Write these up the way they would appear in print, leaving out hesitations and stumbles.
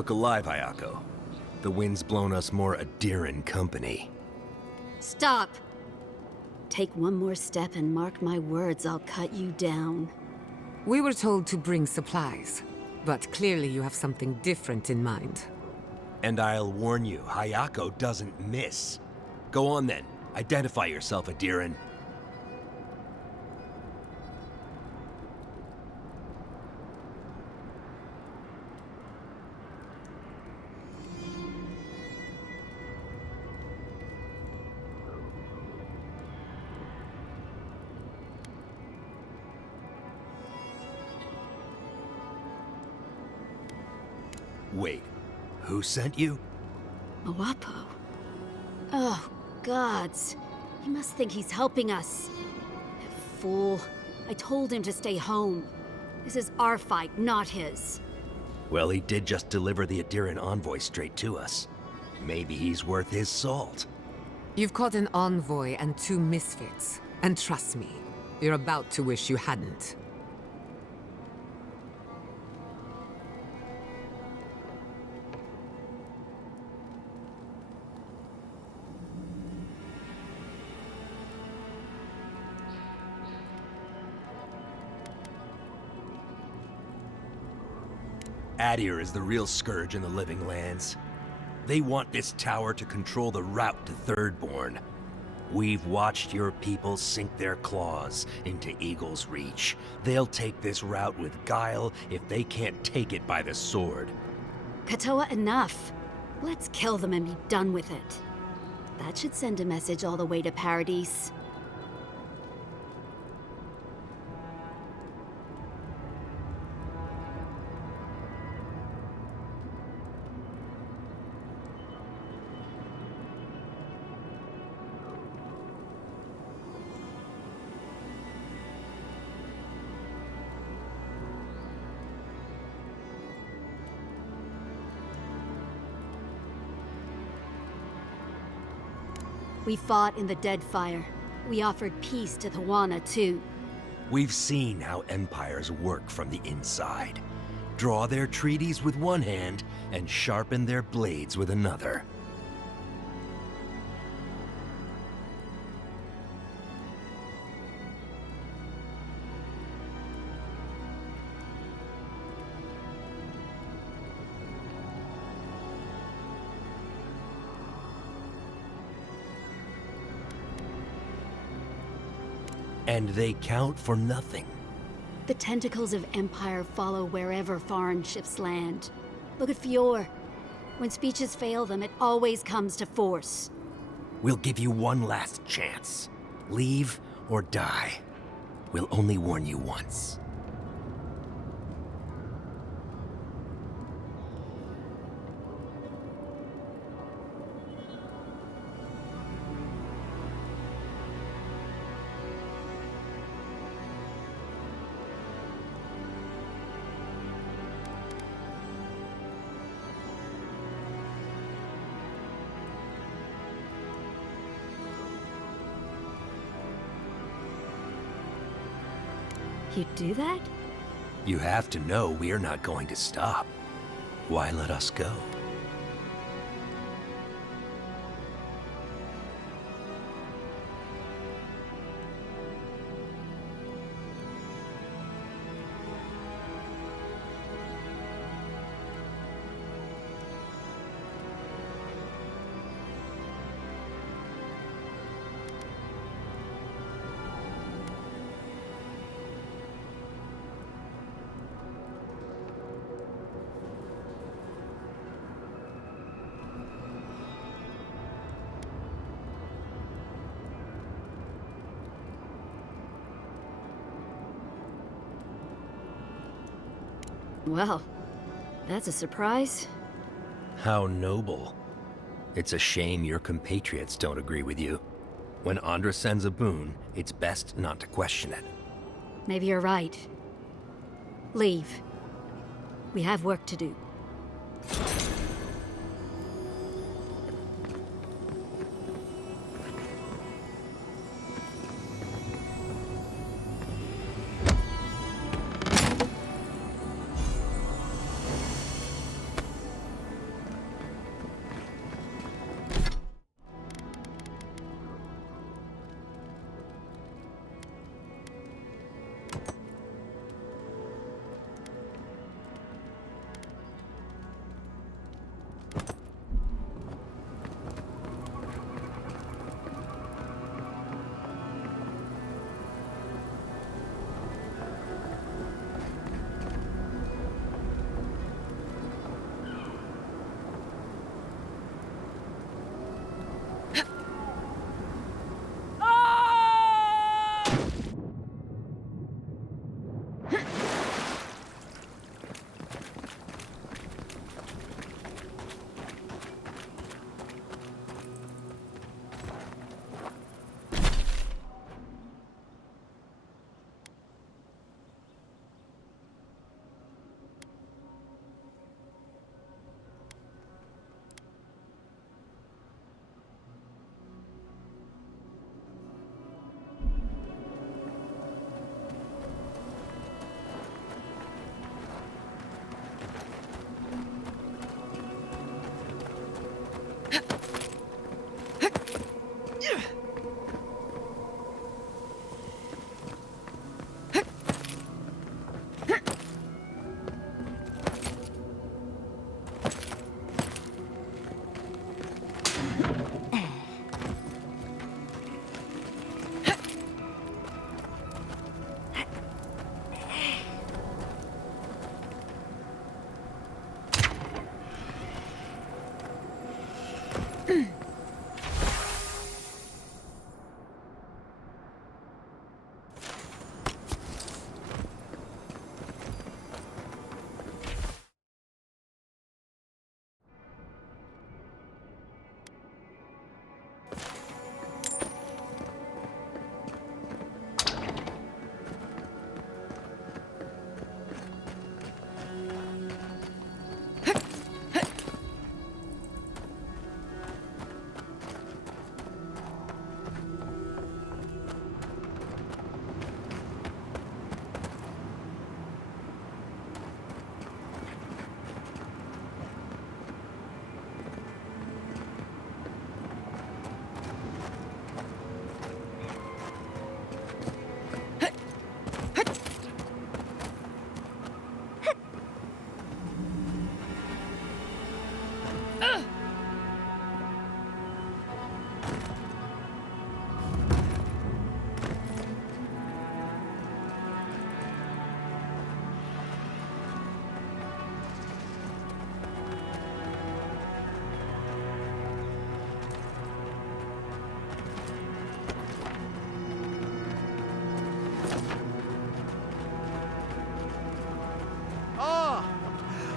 Look alive, Hayako. The wind's blown us more Adiran company. Stop! Take one more step and mark my words, I'll cut you down. We were told to bring supplies, but clearly you have something different in mind. And I'll warn you, Hayako doesn't miss. Go on then. Identify yourself, Adiran. Wait, who sent you? Mawapo? Oh, gods. He must think he's helping us. That fool. I told him to stay home. This is our fight, not his. Well, he did just deliver the Adiran envoy straight to us. Maybe he's worth his salt. You've caught an envoy and 2 misfits. And trust me, you're about to wish you hadn't. Adir is the real scourge in the living lands. They want this tower to control the route to Thirdborn. We've watched your people sink their claws into Eagle's Reach. They'll take this route with guile if they can't take it by the sword. Katoa, enough. Let's kill them and be done with it. That should send a message all the way to Paradise. We fought in the Deadfire. We offered peace to the Wana, too. We've seen how empires work from the inside. Draw their treaties with one hand and sharpen their blades with another. And they count for nothing. The tentacles of Empire follow wherever foreign ships land. Look at Fior. When speeches fail them, it always comes to force. We'll give you one last chance. Leave or die. We'll only warn you once. You'd do that? You have to know we're not going to stop. Why let us go? Well, that's a surprise. How noble. It's a shame your compatriots don't agree with you. When Andra sends a boon, it's best not to question it. Maybe you're right. Leave. We have work to do.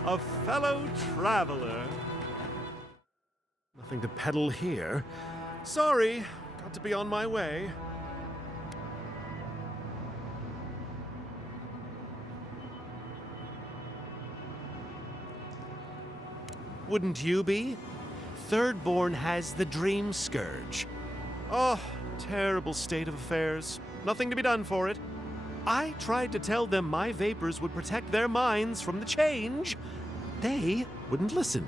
A fellow traveler. Nothing to peddle here. Sorry, got to be on my way. Wouldn't you be? Thirdborn has the Dream Scourge. Oh, terrible state of affairs. Nothing to be done for it. I tried to tell them my vapors would protect their minds from the change. They wouldn't listen.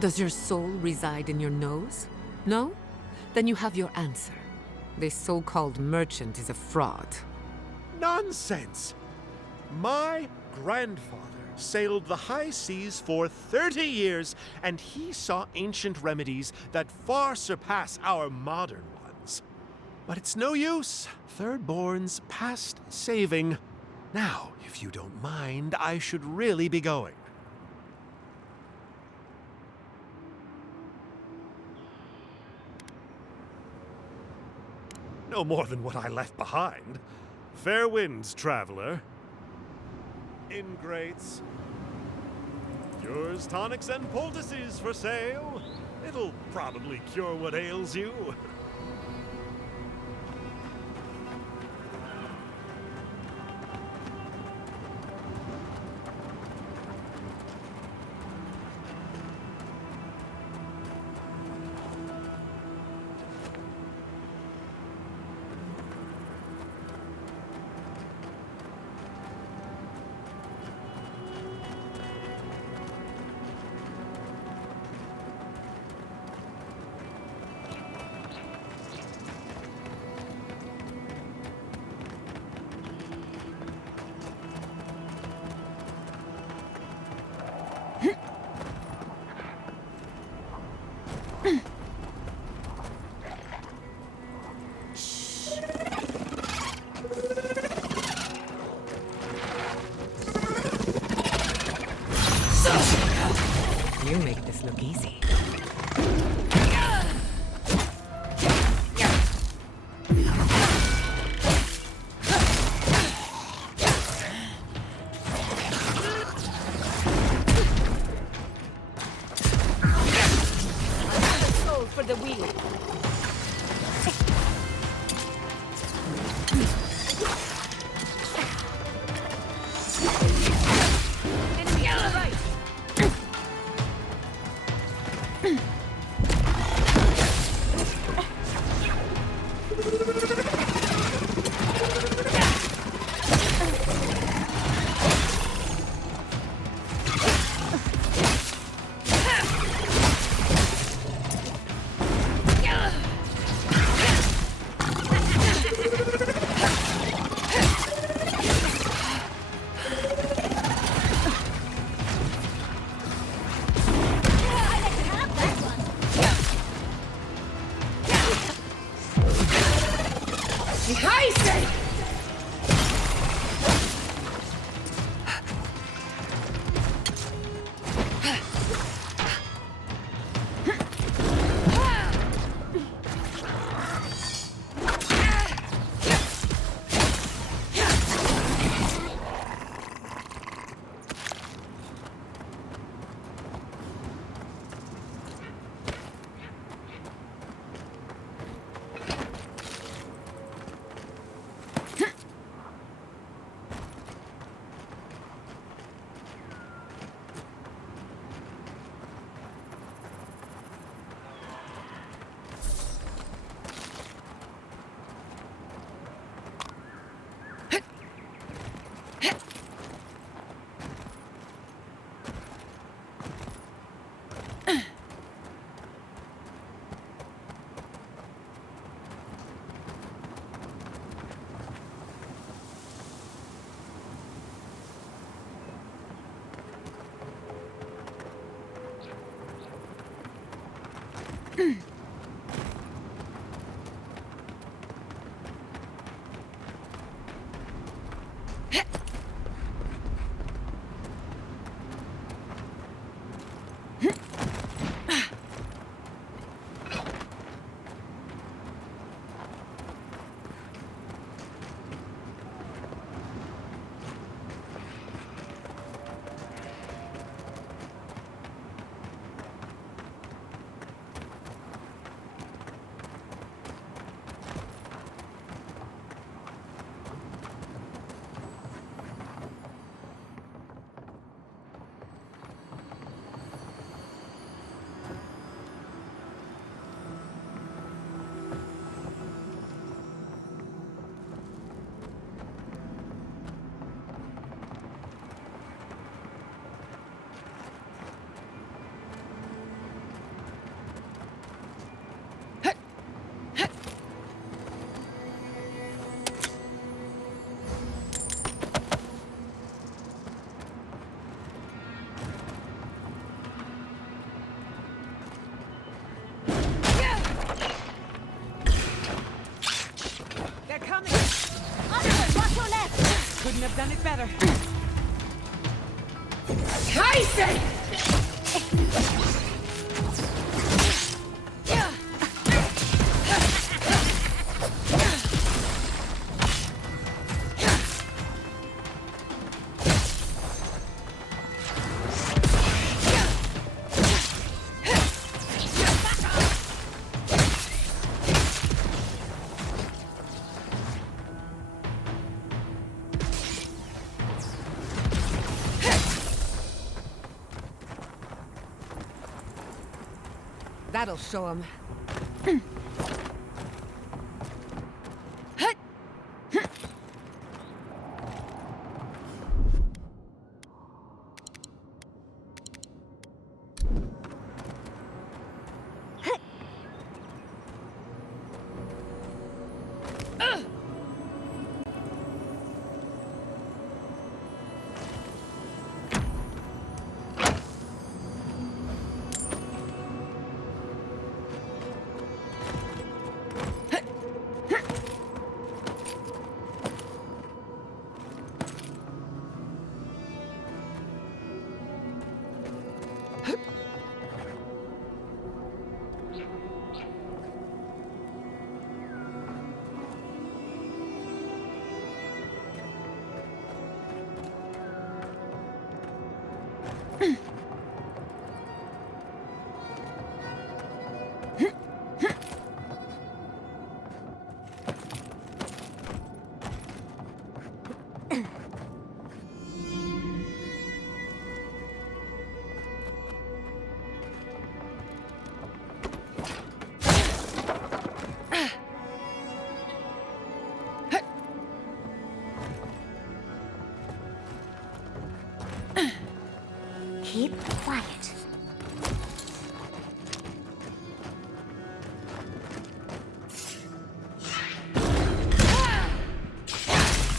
Does your soul reside in your nose? No? Then you have your answer. This so-called merchant is a fraud. Nonsense! My grandfather sailed the high seas for 30 years, and he saw ancient remedies that far surpass our modern ones. But it's no use. Thirdborn's past saving. Now, if you don't mind, I should really be going. No more than what I left behind. Fair winds, traveler. Ingrates. Yours tonics and poultices for sale. It'll probably cure what ails you. You make this look easy. Soul for the wheel. Enemy on the right. Couldn't have done it better. That'll show him. Keep quiet.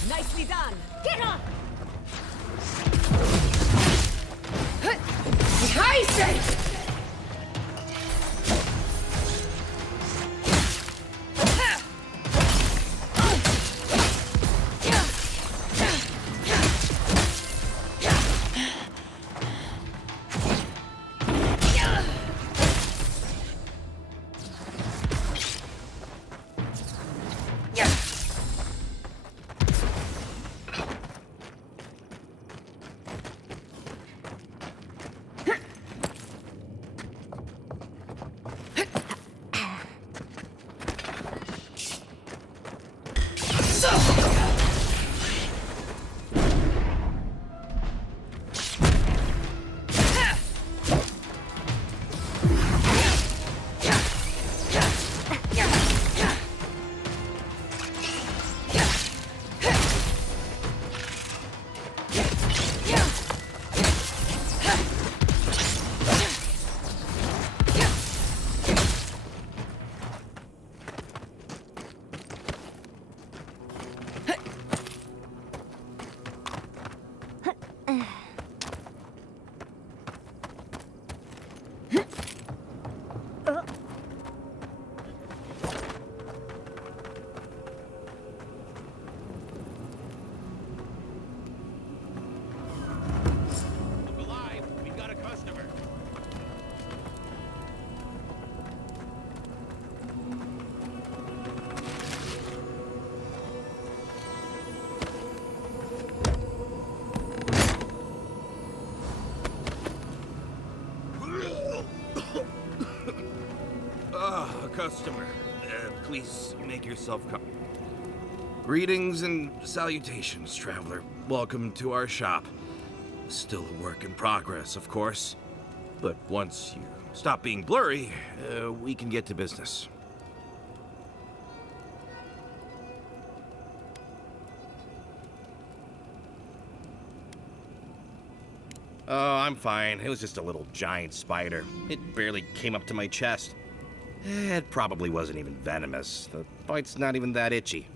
Nicely done. Get up! customer. Please make yourself comfortable. Greetings and salutations, traveler. Welcome to our shop. Still a work in progress, of course. But once you stop being blurry, we can get to business. Oh, I'm fine. It was just a little giant spider. It barely came up to my chest. It probably wasn't even venomous. The bite's not even that itchy.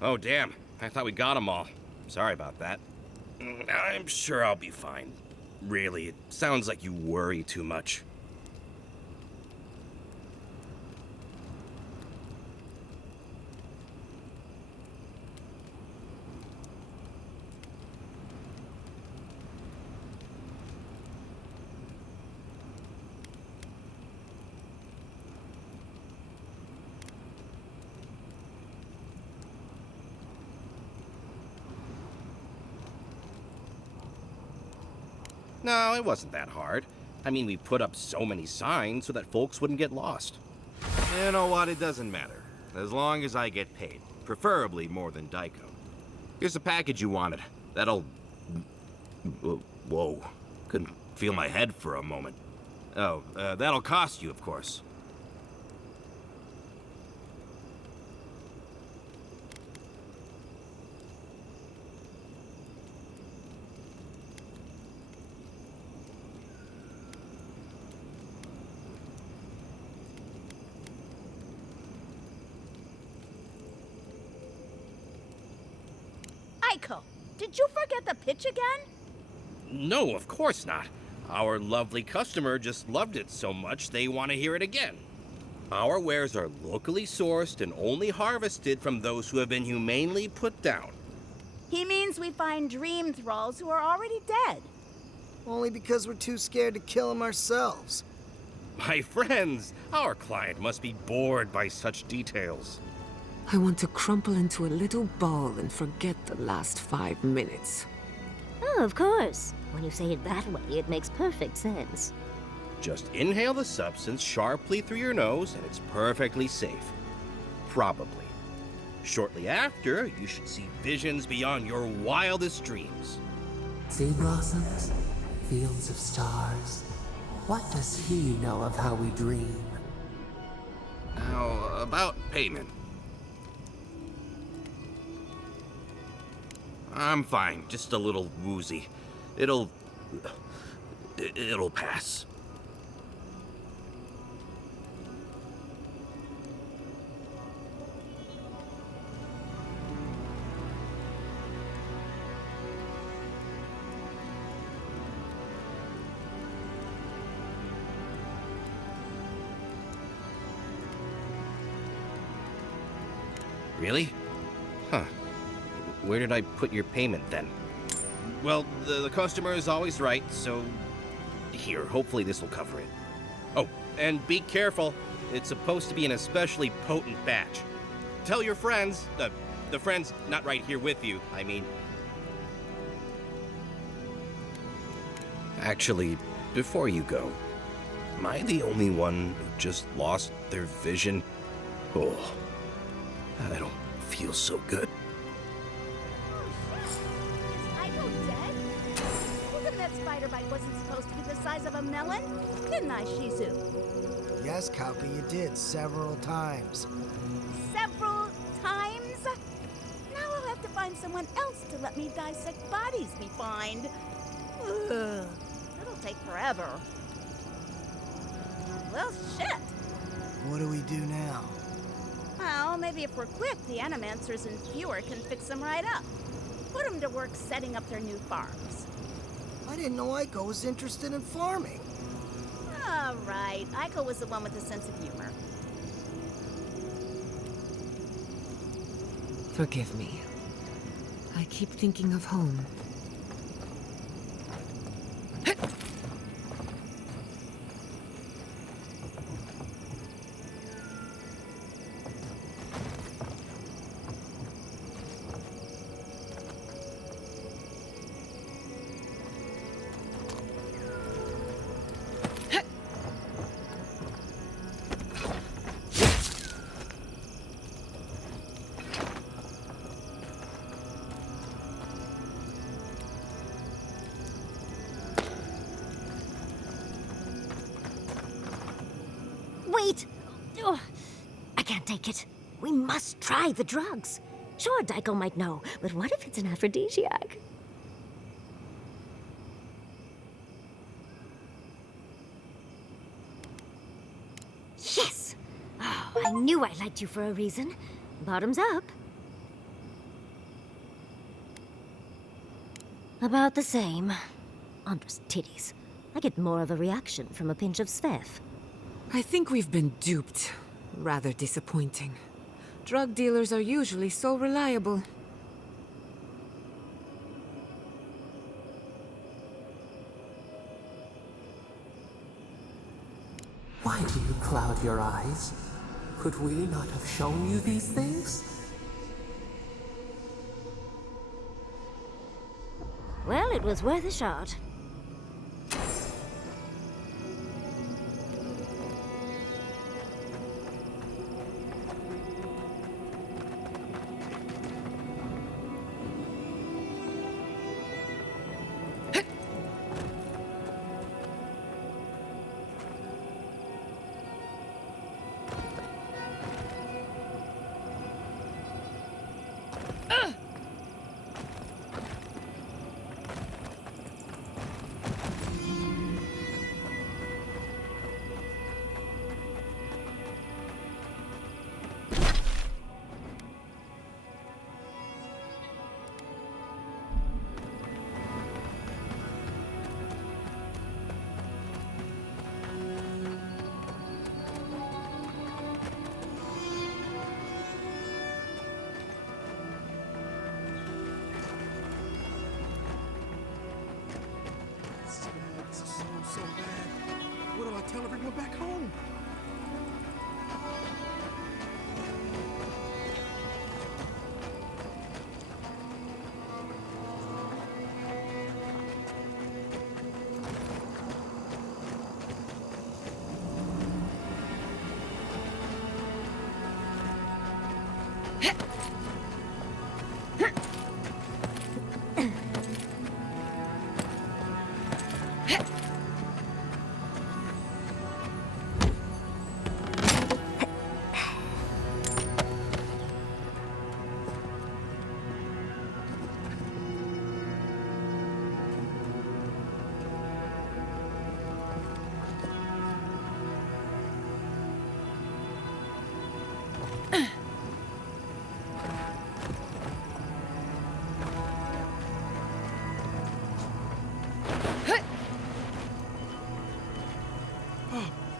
Oh, damn. I thought we got them all. Sorry about that. I'm sure I'll be fine. Really, it sounds like you worry too much. No, it wasn't that hard. I mean, we put up so many signs so that folks wouldn't get lost. You know what? It doesn't matter. As long as I get paid. Preferably more than Daiko. Here's the package you wanted. That'll... Whoa. Couldn't feel my head for a moment. Oh, that'll cost you, of course. Aiko, did you forget the pitch again? No, of course not. Our lovely customer just loved it so much they want to hear it again. Our wares are locally sourced and only harvested from those who have been humanely put down. He means we find dream thralls who are already dead. Only because we're too scared to kill them ourselves. My friends, our client must be bored by such details. I want to crumple into a little ball and forget the last 5 minutes. Oh, of course. When you say it that way, it makes perfect sense. Just inhale the substance sharply through your nose and it's perfectly safe. Probably. Shortly after, you should see visions beyond your wildest dreams. Sea blossoms, fields of stars. What does he know of how we dream? Now, about payment. I'm fine, just a little woozy. It'll pass. Really? Huh. Where did I put your payment then? Well, the customer is always right, so... Here, hopefully this will cover it. Oh, and be careful. It's supposed to be an especially potent batch. Tell your friends, the friends not right here with you, I mean. Actually, before you go, am I the only one who just lost their vision? Oh, I don't feel so good. Is Aiko dead? Told him that spider bite wasn't supposed to be the size of a melon, didn't I, Shizu? Yes, Kauka, you did several times. Several times? Now I'll have to find someone else to let me dissect bodies we find. Ugh, it'll take forever. Well, shit. What do we do now? Well, maybe if we're quick, the animancers and Fewer can fix them right up. Put them to work setting up their new farms. I didn't know Aiko was interested in farming. All right, Aiko was the one with the sense of humor. Forgive me. I keep thinking of home. Wait! Oh, I can't take it. We must try the drugs. Sure, Dyko might know, but what if it's an aphrodisiac? Yes! Oh, I knew I liked you for a reason. Bottoms up. About the same. Andra's titties. I get more of a reaction from a pinch of Svev. I think we've been duped. Rather disappointing. Drug dealers are usually so reliable. Why do you cloud your eyes? Could we not have shown you these things? Well, it was worth a shot. So bad. What do I tell everyone back home?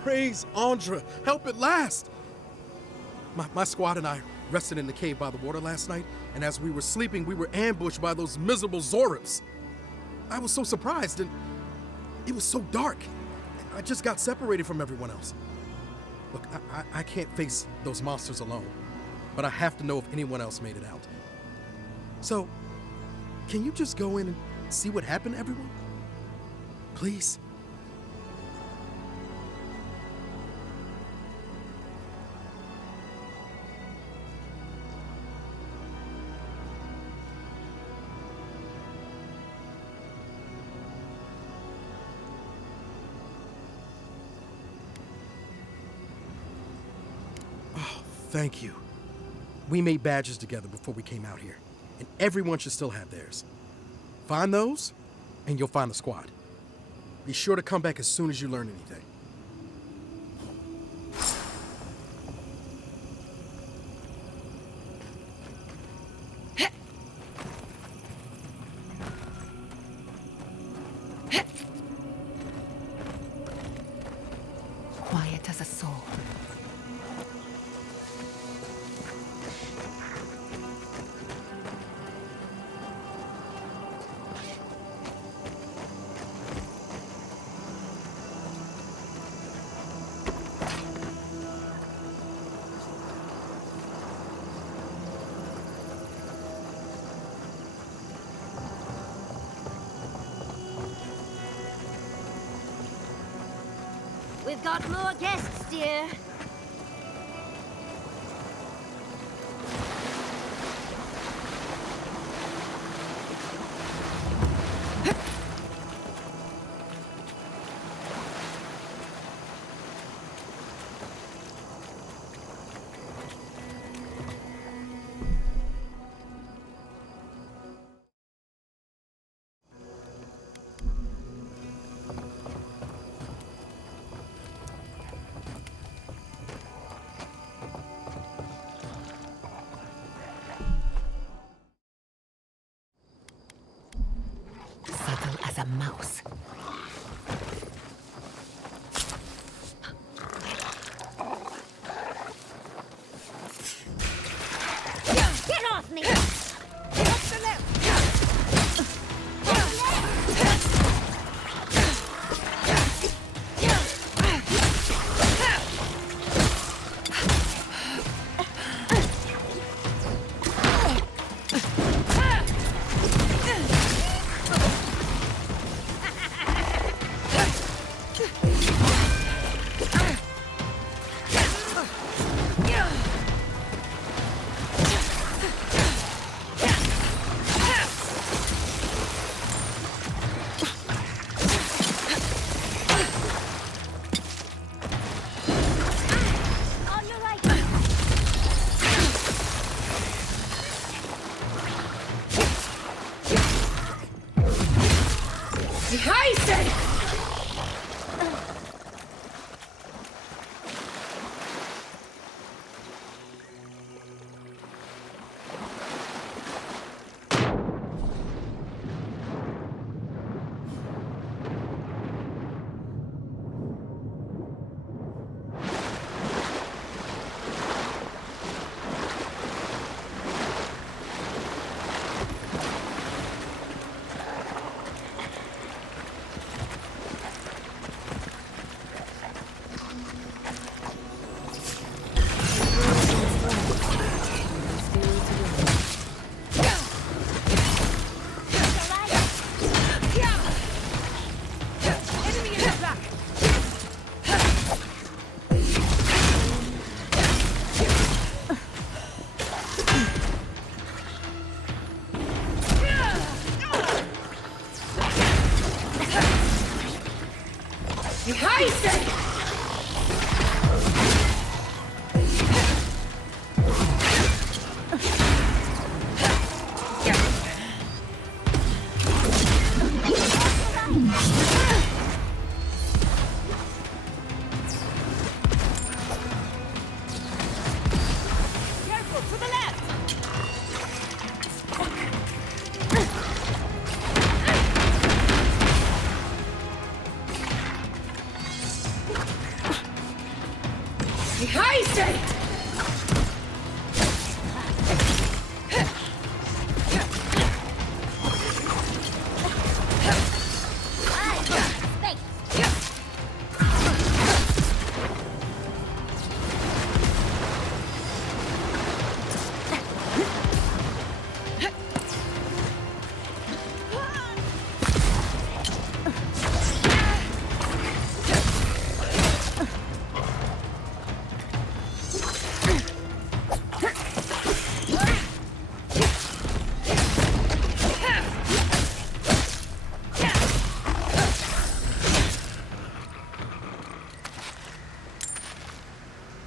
Praise Andra! Help at last! My squad and I rested in the cave by the water last night, and as we were sleeping, we were ambushed by those miserable Zorips. I was so surprised, and it was so dark. I just got separated from everyone else. Look, I can't face those monsters alone, but I have to know if anyone else made it out. So, can you just go in and see what happened to everyone? Please? Thank you. We made badges together before we came out here, and everyone should still have theirs. Find those, and you'll find the squad. Be sure to come back as soon as you learn anything. Quiet as a soul. We've got more guests, dear. a mouse. Get off me!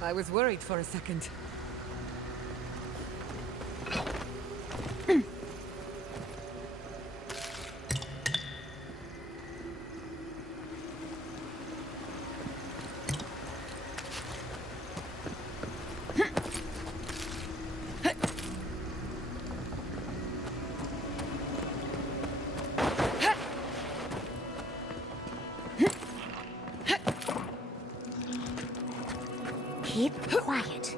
I was worried for a second. Keep quiet.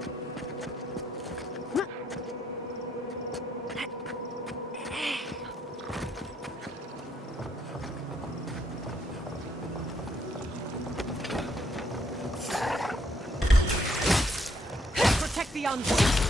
Protect the envoy.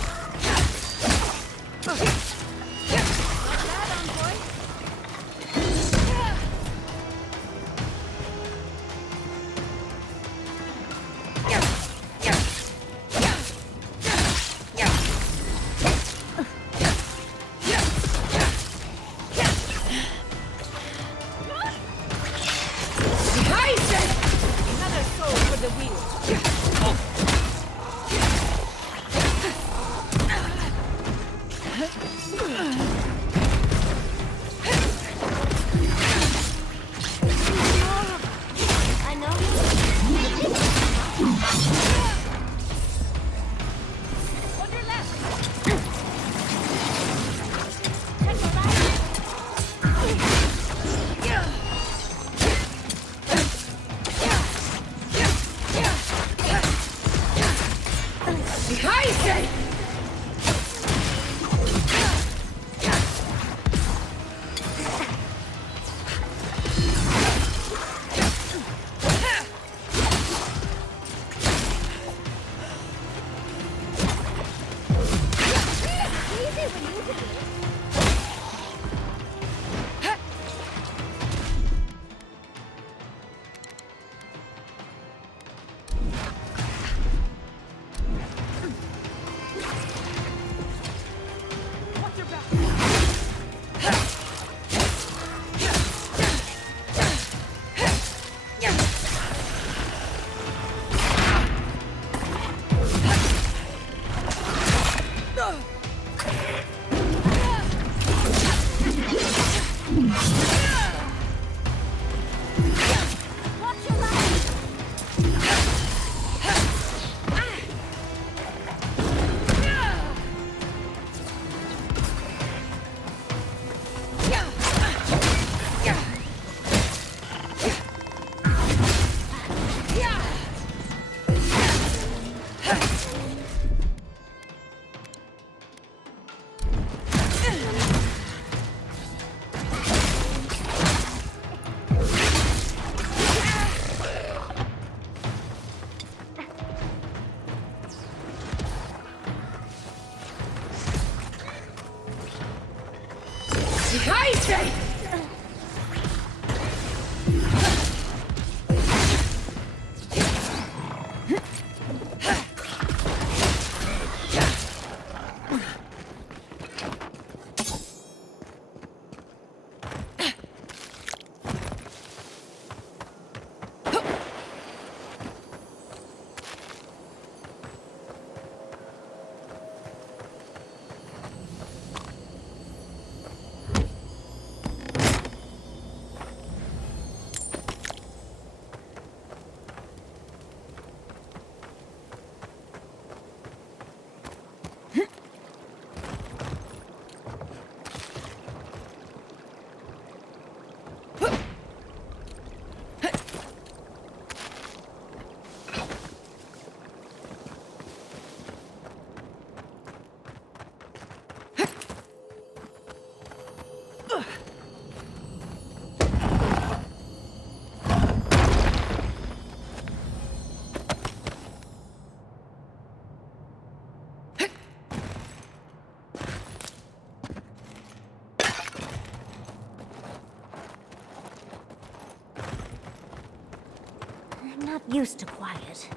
I'm not used to quiet.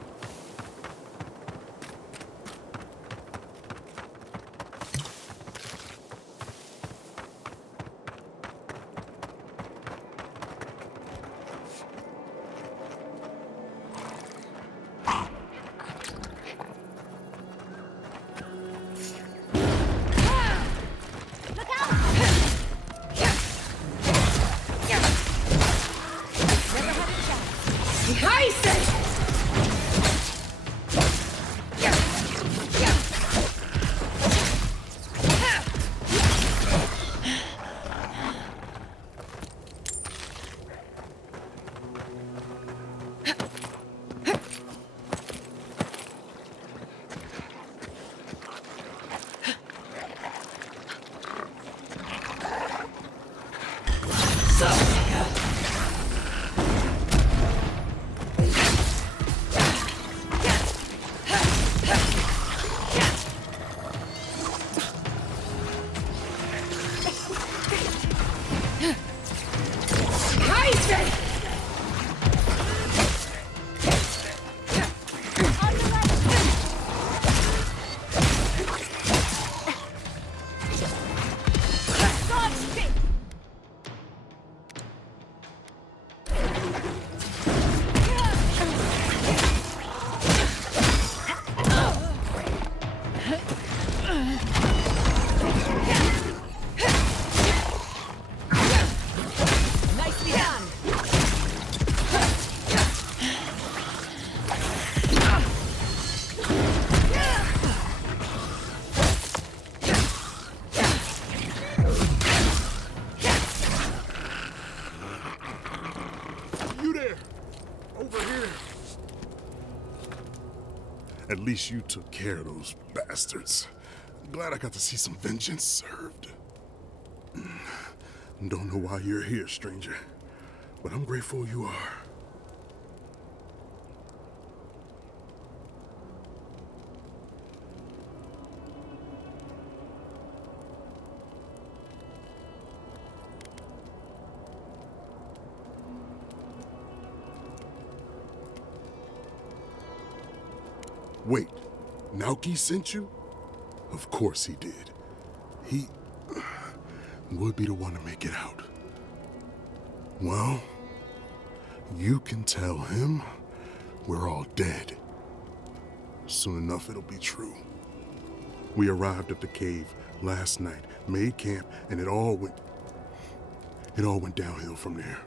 At least you took care of those bastards. Glad I got to see some vengeance served. Don't know why you're here, stranger, but I'm grateful you are. Wait, Naoki sent you? Of course he did. He would be the one to make it out. Well, you can tell him we're all dead. Soon enough it'll be true. We arrived at the cave last night, made camp, and it all went downhill from there.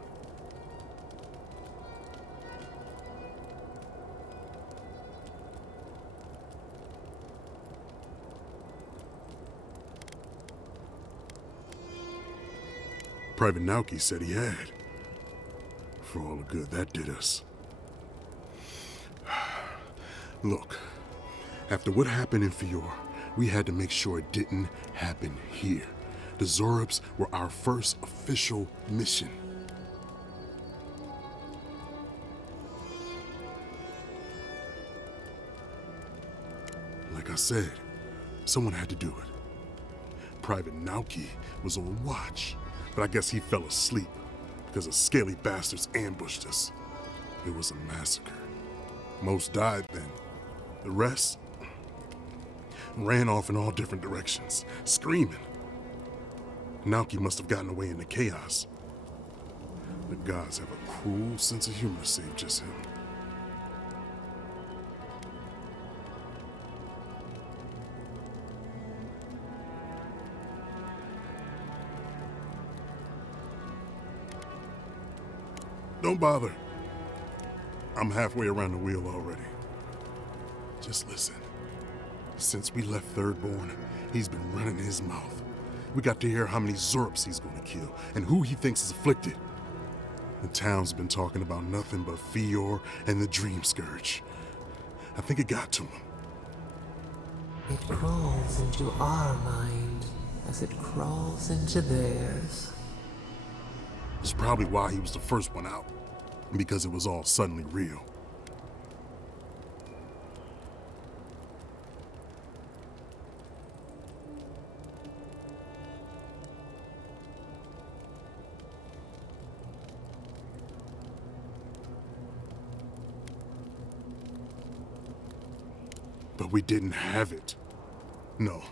Private Naoki said he had. For all the good that did us. Look, after what happened in Fior, we had to make sure it didn't happen here. The Zorubs were our first official mission. Like I said, someone had to do it. Private Naoki was on watch. but I guess he fell asleep because the scaly bastards ambushed us. It was a massacre. Most died then. The rest ran off in all different directions, screaming. Naoki must have gotten away in the chaos. The gods have a cruel sense of humor to save just him. Don't bother. I'm halfway around the wheel already. Just listen. Since we left Thirdborn, he's been running his mouth. We got to hear how many Zorps he's gonna kill and who he thinks is afflicted. The town's been talking about nothing but Fior and the Dream Scourge. I think it got to him. It crawls into our mind as it crawls into theirs. It's probably why he was the first one out, because it was all suddenly real. But we didn't have it. No,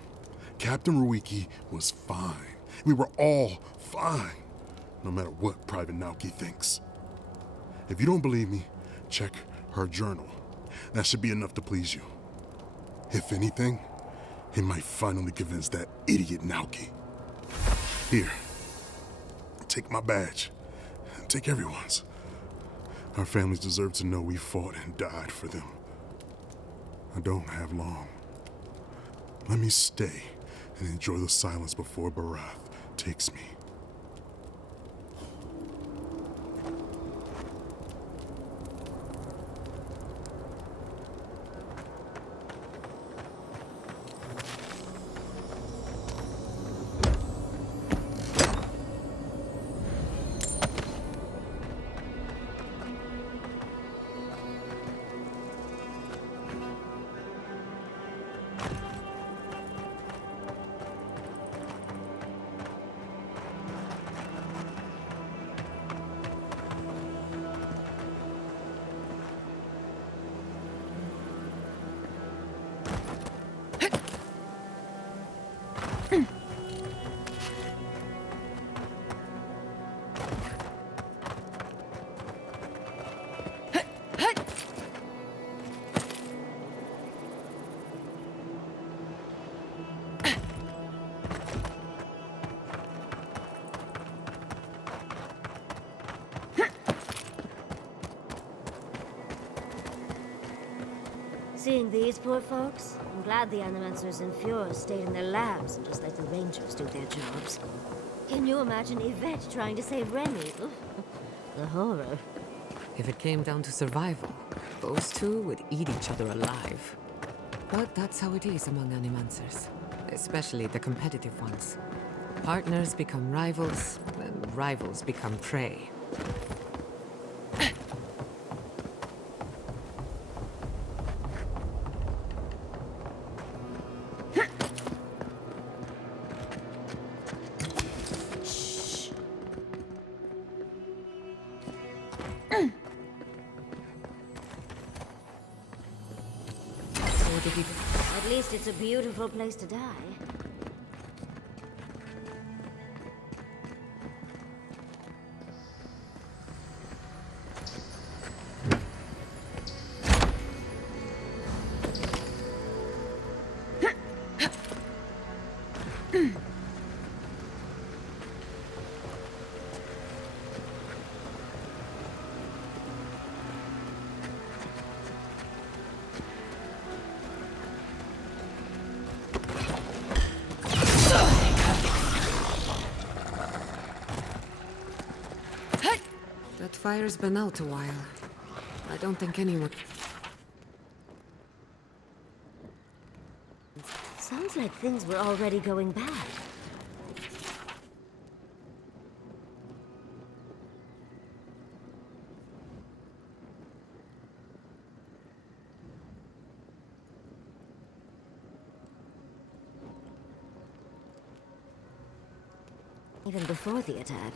Captain Ruiki was fine. We were all fine, no matter what Private Naoki thinks. If you don't believe me, check her journal. That should be enough to please you. If anything, it might finally convince that idiot Naoki. Here, take my badge. Take everyone's. Our families deserve to know we fought and died for them. I don't have long. Let me stay and enjoy the silence before Barath takes me. Seeing these poor folks, I'm glad the Animancers and Fjord stayed in their labs and just let the Rangers do their jobs. Can you imagine Yvette trying to save Remy? Ugh. The horror. If it came down to survival, those two would eat each other alive. But that's how it is among Animancers, especially the competitive ones. Partners become rivals, and rivals become prey. At least it's a beautiful place to die. That fire's been out a while. I don't think anyone... Sounds like things were already going bad. even before the attack.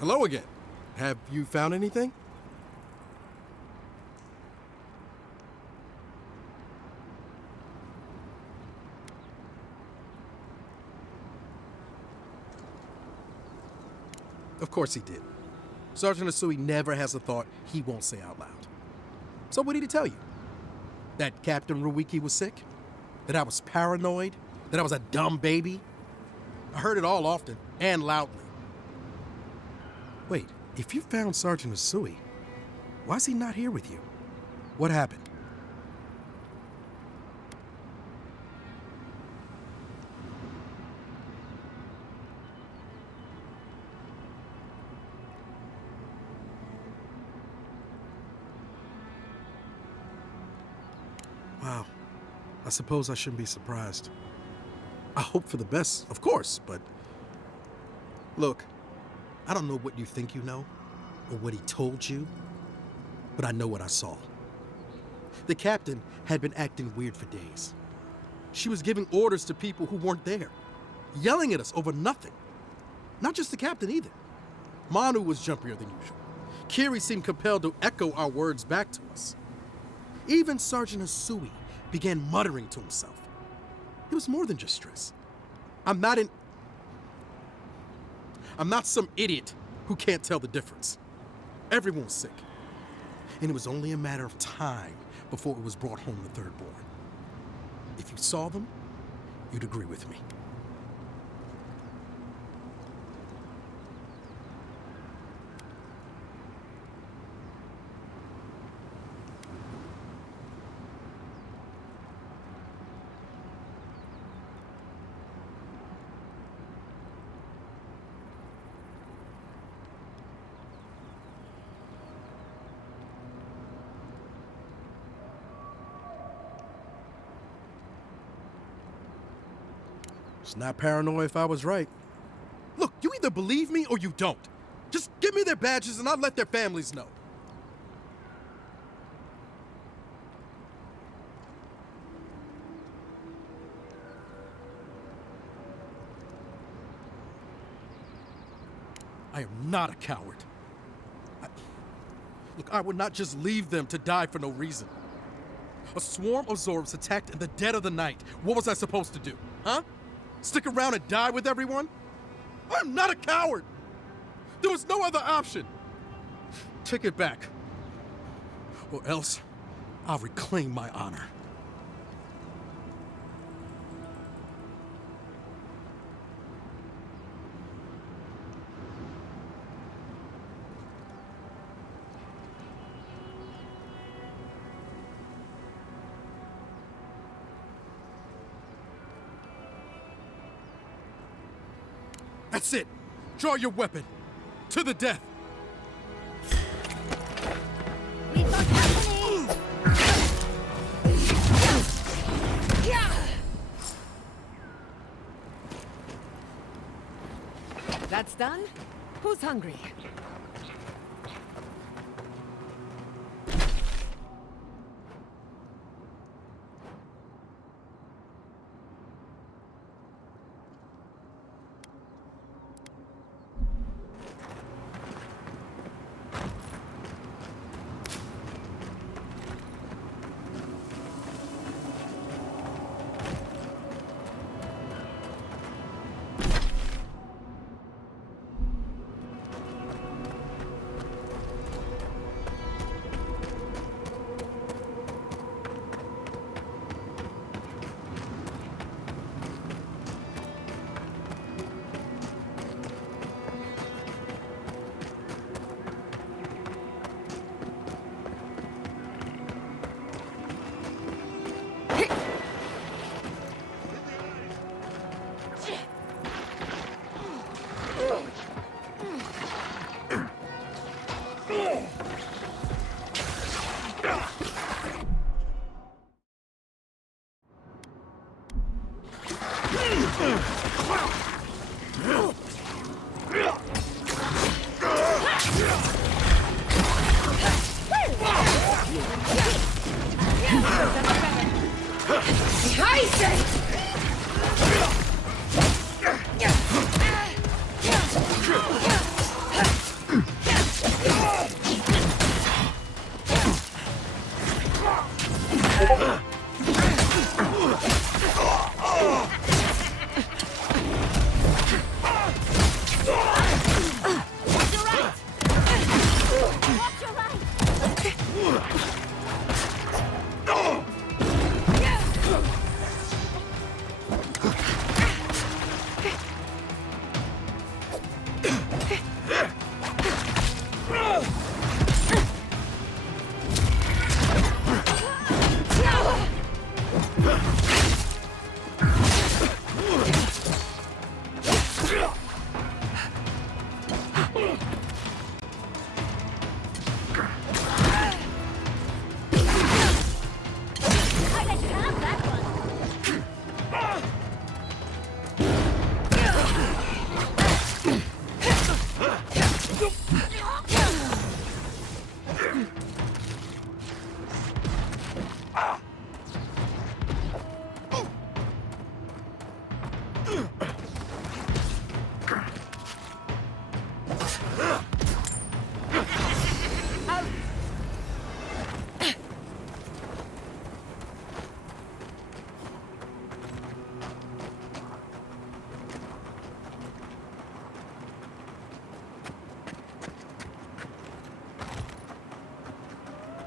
Hello again. Have you found anything? Of course he did. Sergeant Asui never has a thought he won't say out loud. So what did he tell you? That Captain Ruiki was sick? That I was paranoid? That I was a dumb baby? I heard it all often and loudly. Wait, if you found Sergeant Asui, why is he not here with you? What happened? Wow. I suppose I shouldn't be surprised. I hope for the best, of course, but... Look, I don't know what you think you know, or what he told you, but I know what I saw. The captain had been acting weird for days. She was giving orders to people who weren't there, yelling at us over nothing. Not just the captain either. Manu was jumpier than usual. Kiri seemed compelled to echo our words back to us. Even Sergeant Asui began muttering to himself. It was more than just stress. I'm not some idiot who can't tell the difference. Everyone was sick. And it was only a matter of time before it was brought home to Thirdborn. If you saw them, you'd agree with me. It's not paranoid if I was right. Look, you either believe me or you don't. Just give me their badges and I'll let their families know. I am not a coward. Look, I would not just leave them to die for no reason. A swarm of Zorbs attacked in the dead of the night. What was I supposed to do, huh? Stick around and die with everyone? I'm not a coward! There was no other option! Take it back. Or else, I'll reclaim my honor. That's it! Draw your weapon! To the death! That's done. Who's hungry?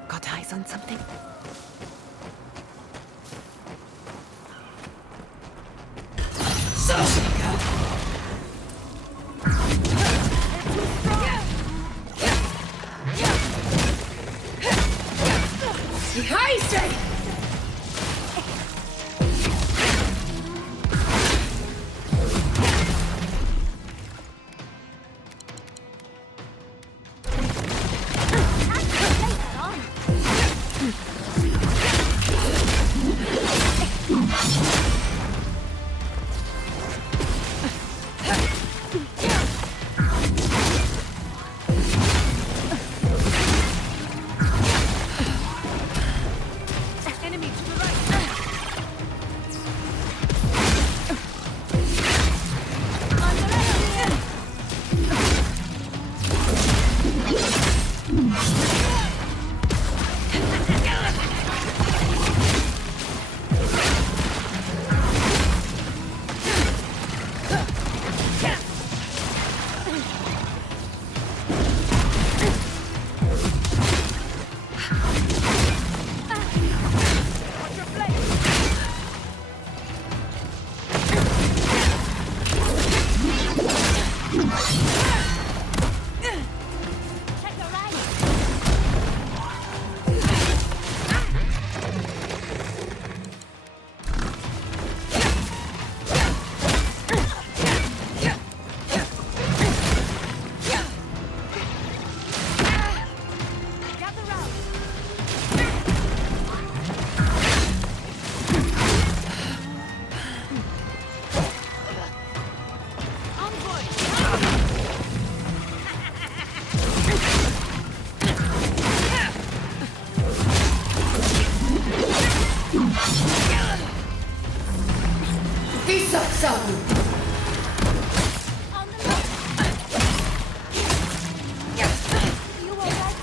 Got eyes on something? On the left. You all right?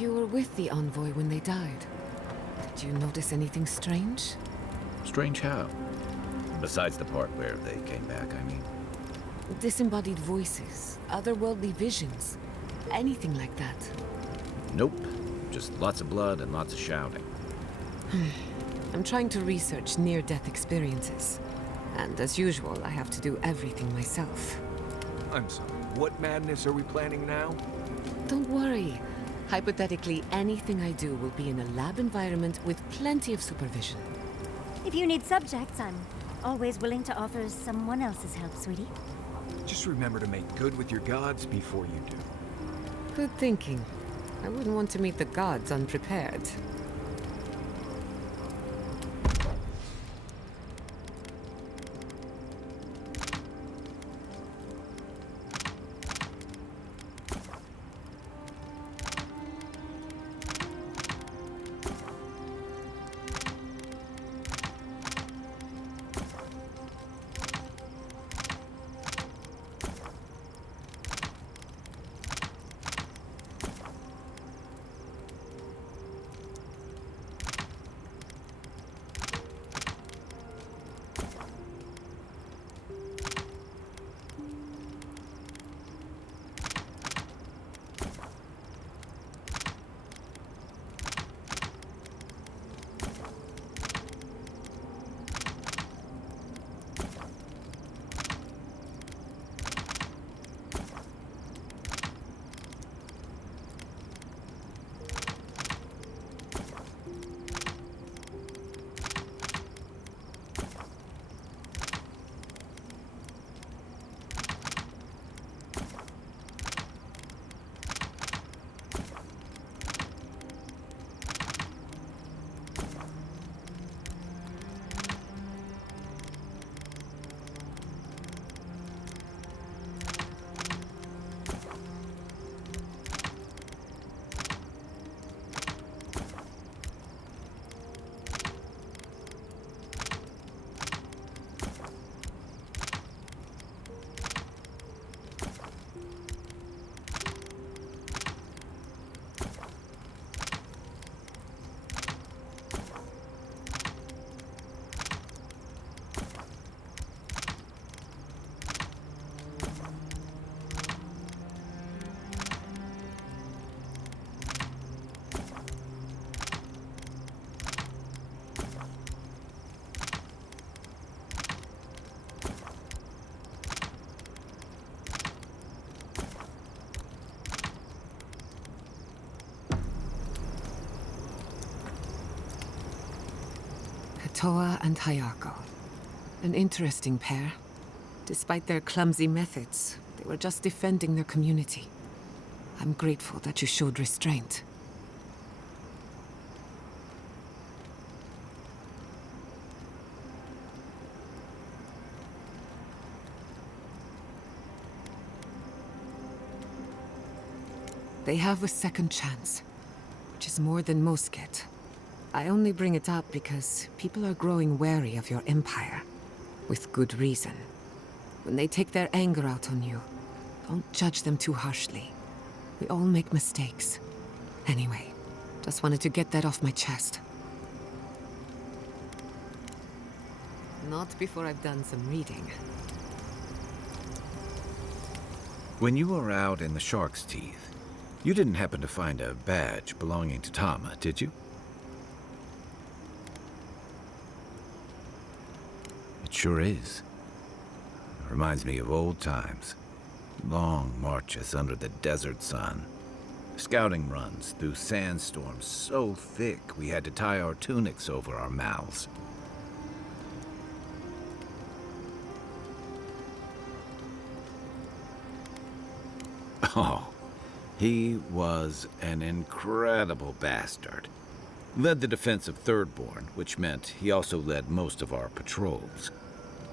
You were with the envoy when they died. Did you notice anything strange? Strange how? Besides the part where they came back, I mean. Disembodied voices, otherworldly visions, anything like that. Nope. Just lots of blood and lots of shouting. I'm trying to research near-death experiences. And as usual, I have to do everything myself. I'm sorry, what madness are we planning now? Don't worry. Hypothetically, anything I do will be in a lab environment with plenty of supervision. If you need subjects, I'm always willing to offer someone else's help, sweetie. Just remember to make good with your gods before you do. Good thinking. I wouldn't want to meet the gods unprepared. Toa and Hayako. An interesting pair. Despite their clumsy methods, they were just defending their community. I'm grateful that you showed restraint. They have a second chance, which is more than most get. I only bring it up because people are growing wary of your empire. With good reason. When they take their anger out on you, don't judge them too harshly. We all make mistakes. Anyway, just wanted to get that off my chest. Not before I've done some reading. When you were out in the Shark's Teeth, you didn't happen to find a badge belonging to Tama, did you? It sure is. Reminds me of old times. Long marches under the desert sun. Scouting runs through sandstorms so thick we had to tie our tunics over our mouths. Oh, he was an incredible bastard. Led the defense of Thirdborn, which meant he also led most of our patrols.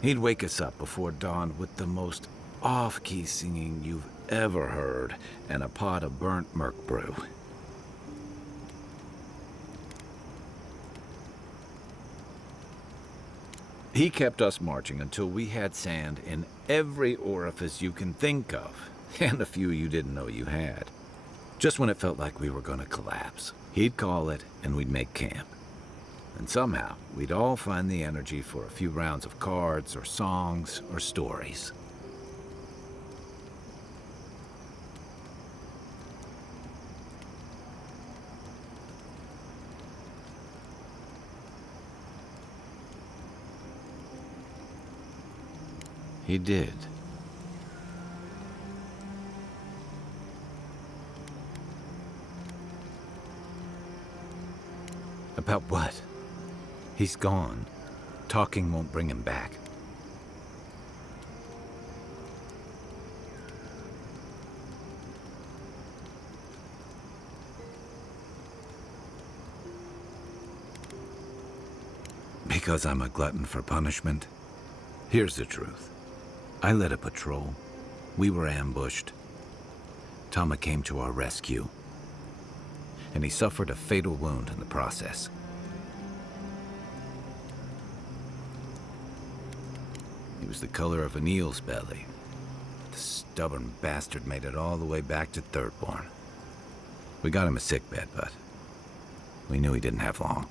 He'd wake us up before dawn with the most off-key singing you've ever heard and a pot of burnt merc brew. He kept us marching until we had sand in every orifice you can think of, and a few you didn't know you had. Just when it felt like we were gonna collapse, he'd call it and we'd make camp. And somehow, we'd all find the energy for a few rounds of cards or songs or stories. He did. About what? He's gone. Talking won't bring him back. Because I'm a glutton for punishment? Here's the truth. I led a patrol. We were ambushed. Tama came to our rescue. And he suffered a fatal wound in the process. He was the color of an eel's belly. The stubborn bastard made it all the way back to Thirdborn. We got him a sickbed, but we knew he didn't have long.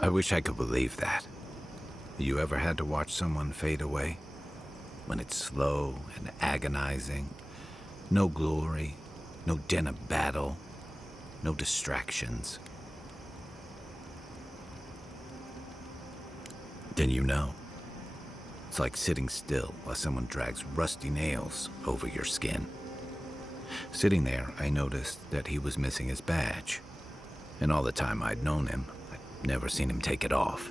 I wish I could believe that. You ever had to watch someone fade away? When it's slow and agonizing, no glory, no din of battle, no distractions. Then you know. It's like sitting still while someone drags rusty nails over your skin. Sitting there, I noticed that he was missing his badge. And all the time I'd known him, I'd never seen him take it off.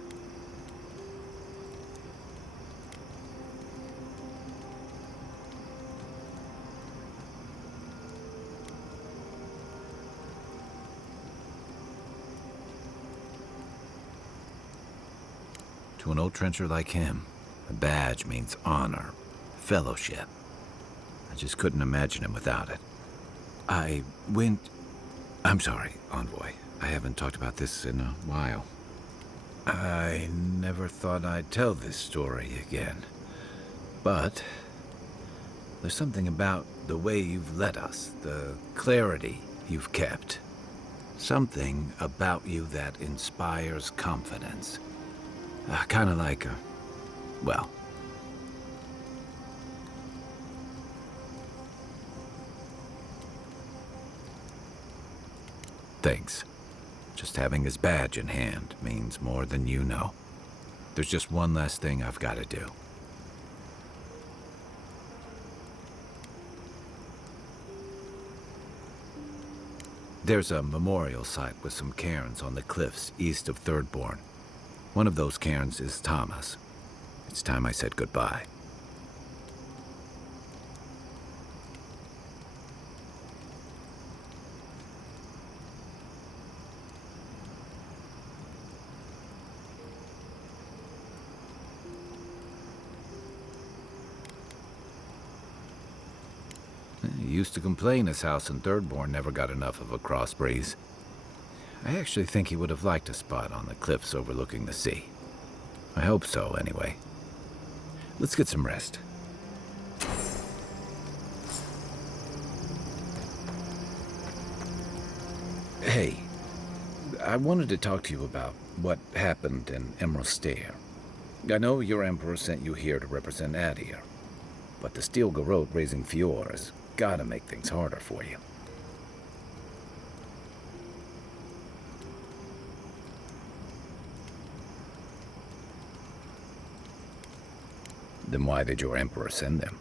To an old trencher like him, a badge means honor, fellowship. I just couldn't imagine him without it. I'm sorry, Envoy. I haven't talked about this in a while. I never thought I'd tell this story again. But there's something about the way you've led us, the clarity you've kept. Something about you that inspires confidence. Kind of like, well... Thanks. Just having his badge in hand means more than you know. There's just one last thing I've got to do. There's a memorial site with some cairns on the cliffs east of Thirdborn. One of those cairns is Tama's. It's time I said goodbye. He used to complain his house in Thirdborn never got enough of a cross breeze. I actually think he would have liked a spot on the cliffs overlooking the sea. I hope so, anyway. Let's get some rest. Hey, I wanted to talk to you about what happened in Emerald Stair. I know your Emperor sent you here to represent Adir, but the Steel Garrote raising Fior has gotta make things harder for you. Then why did your Emperor send them?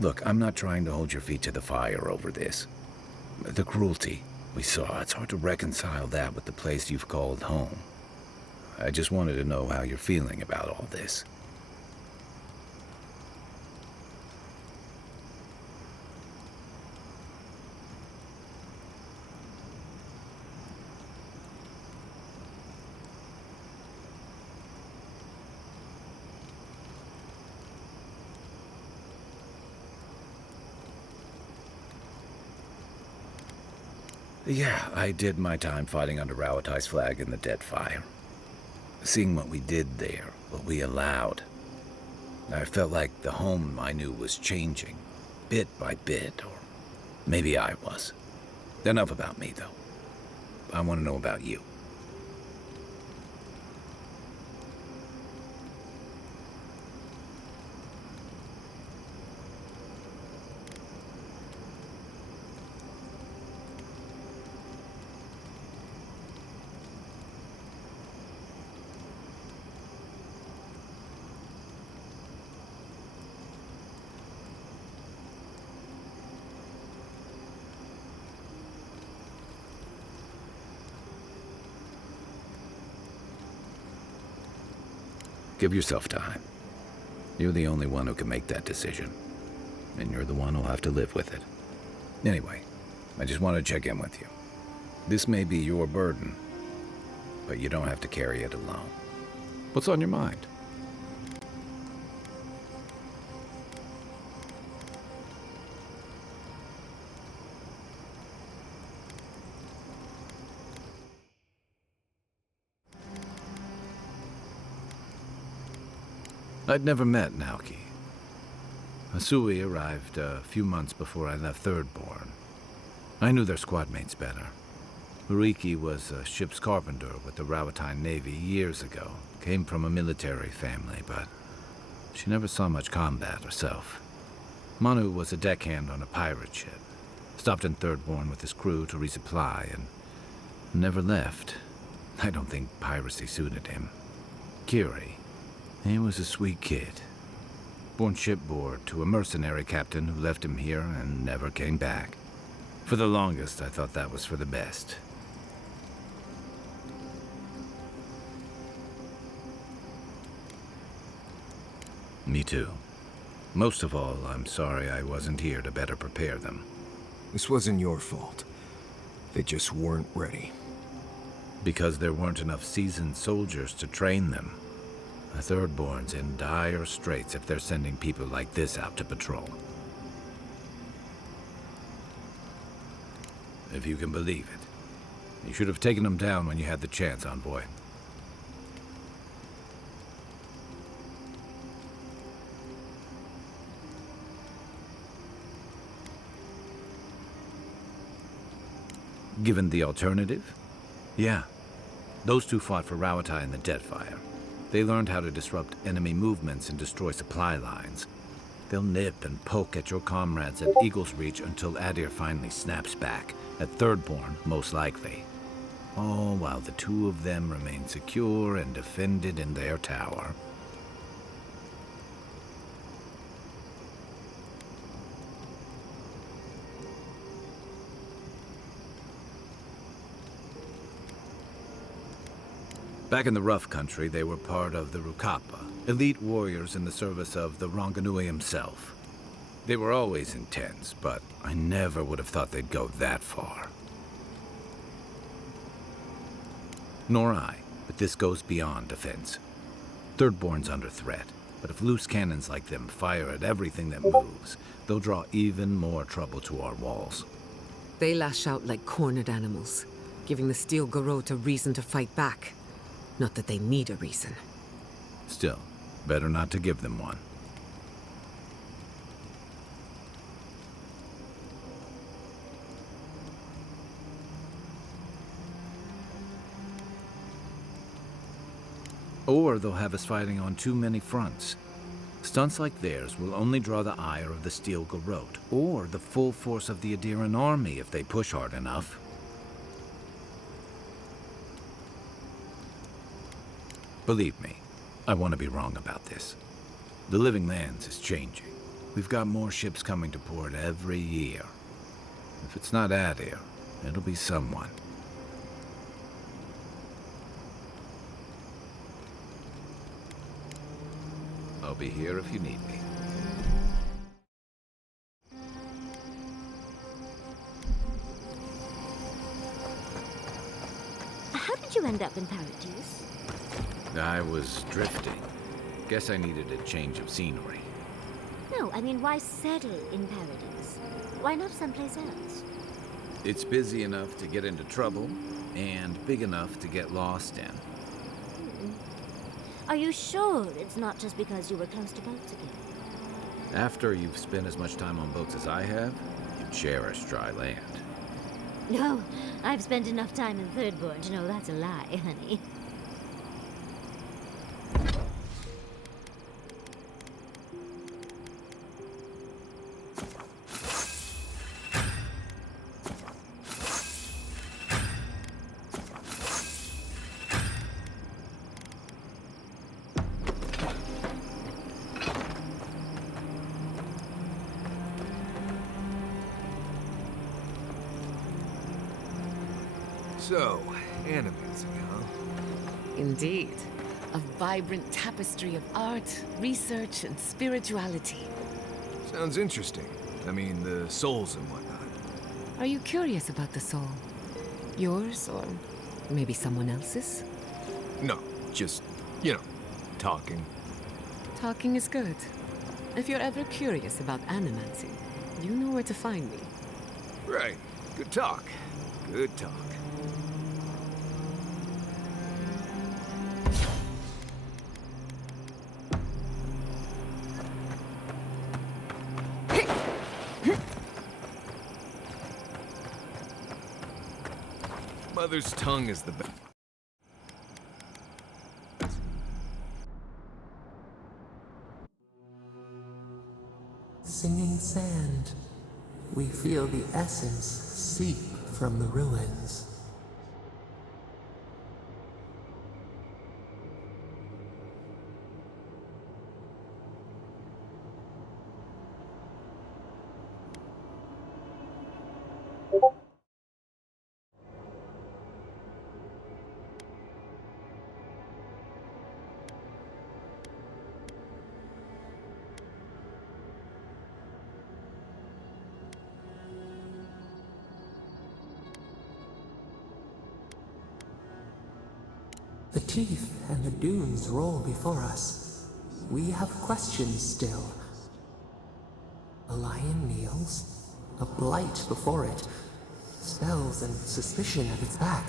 Look, I'm not trying to hold your feet to the fire over this. The cruelty we saw, it's hard to reconcile that with the place you've called home. I just wanted to know how you're feeling about all this. Yeah, I did my time fighting under Rauatai's flag in the Deadfire. Seeing what we did there, what we allowed. I felt like the home I knew was changing, bit by bit, or maybe I was. Enough about me, though. I want to know about you. Give yourself time. You're the only one who can make that decision. And you're the one who'll have to live with it. Anyway, I just want to check in with you. This may be your burden, but you don't have to carry it alone. What's on your mind? I'd never met Naoki. Asui arrived a few months before I left Thirdborn. I knew their squad mates better. Uriki was a ship's carpenter with the Rawatine Navy years ago. Came from a military family, but she never saw much combat herself. Manu was a deckhand on a pirate ship. Stopped in Thirdborn with his crew to resupply and never left. I don't think piracy suited him. Kiri, he was a sweet kid. Born shipboard to a mercenary captain who left him here and never came back. For the longest, I thought that was for the best. Me too. Most of all, I'm sorry I wasn't here to better prepare them. This wasn't your fault. They just weren't ready. Because there weren't enough seasoned soldiers to train them. The Thirdborn's in dire straits if they're sending people like this out to patrol. If you can believe it. You should have taken them down when you had the chance, Envoy. Given the alternative? Yeah. Those two fought for Rawatine in the Deadfire. They learned how to disrupt enemy movements and destroy supply lines. They'll nip and poke at your comrades at Eagle's Reach until Adir finally snaps back. At Thirdborn, most likely. All while the two of them remain secure and defended in their tower. Back in the rough country, they were part of the Rukapa, elite warriors in the service of the Ranganui himself. They were always intense, but I never would have thought they'd go that far. Nor I, but this goes beyond defense. Thirdborn's under threat, but if loose cannons like them fire at everything that moves, they'll draw even more trouble to our walls. They lash out like cornered animals, giving the Steel Garrote a reason to fight back. Not that they need a reason. Still, better not to give them one. Or they'll have us fighting on too many fronts. Stunts like theirs will only draw the ire of the Steel Garrote, or the full force of the Adiran army if they push hard enough. Believe me, I want to be wrong about this. The Living Lands is changing. We've got more ships coming to port every year. If it's not Adir, it'll be someone. I'll be here if you need me. How did you end up in Paradise? I was drifting. Guess I needed a change of scenery. No, I mean, why settle in Paradise? Why not someplace else? It's busy enough to get into trouble, and big enough to get lost in. Are you sure it's not just because you were close to boats again? After you've spent as much time on boats as I have, you cherish dry land. No, I've spent enough time in Thirdborn to know that's a lie, honey. So, animating, huh? Indeed. A vibrant tapestry of art, research, and spirituality. Sounds interesting. I mean, the souls and whatnot. Are you curious about the soul? Yours, or maybe someone else's? No, just, talking. Talking is good. If you're ever curious about animancy, you know where to find me. Right. Good talk. Good talk. Mother's tongue is the best. Singing sand, we feel the essence seep from the ruins. The teeth and the dunes roll before us. We have questions still. A lion kneels, a blight before it, spells and suspicion at its back.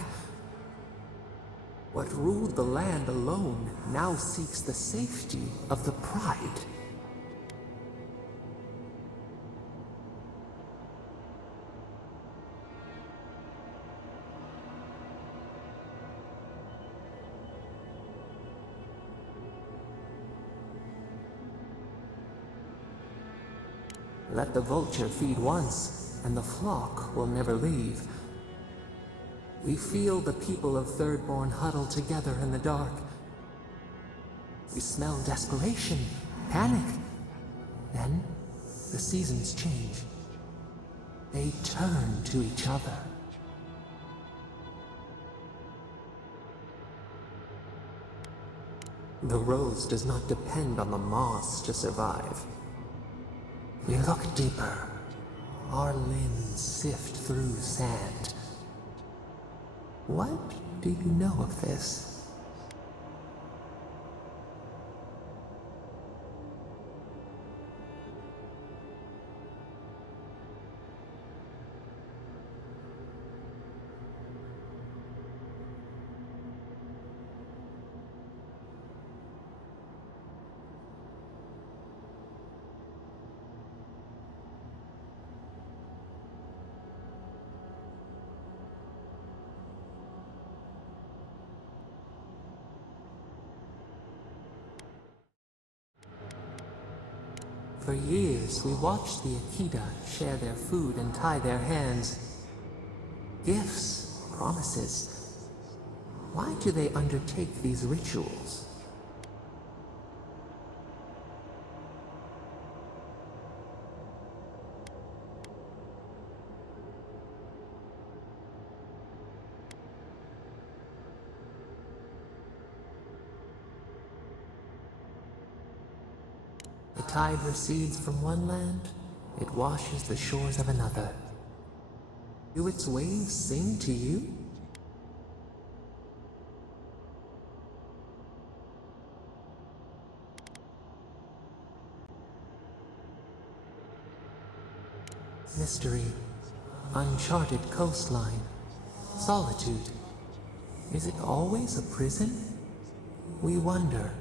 What ruled the land alone now seeks the safety of the pride. Let the vulture feed once, and the flock will never leave. We feel the people of Thirdborn huddle together in the dark. We smell desperation, panic. Then, the seasons change. They turn to each other. The rose does not depend on the moss to survive. We look deeper. Our limbs sift through sand. What do you know of this? For years, we watched the Akita share their food and tie their hands. Gifts, promises. Why do they undertake these rituals? The tide recedes from one land, it washes the shores of another. Do its waves sing to you? Mystery, uncharted coastline, solitude. Is it always a prison? We wonder.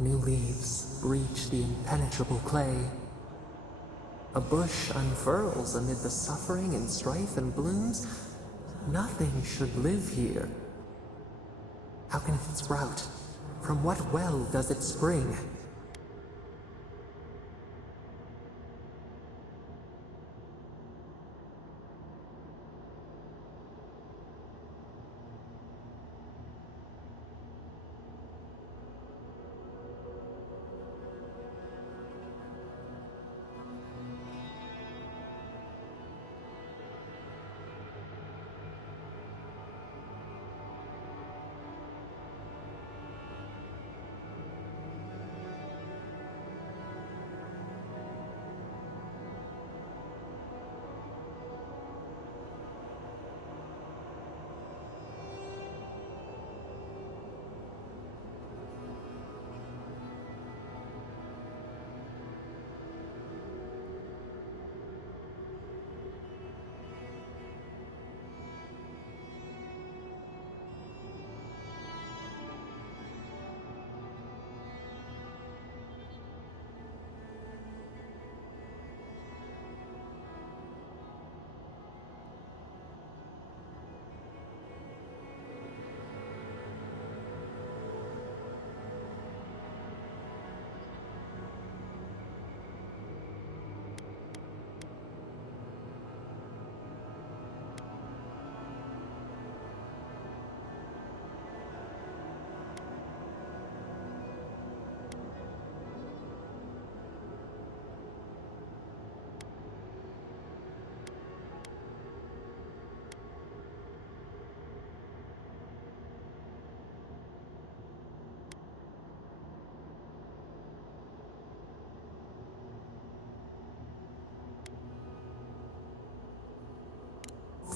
New leaves breach the impenetrable clay. A bush unfurls amid the suffering and strife and blooms. Nothing should live here. How can it sprout? From what well does it spring?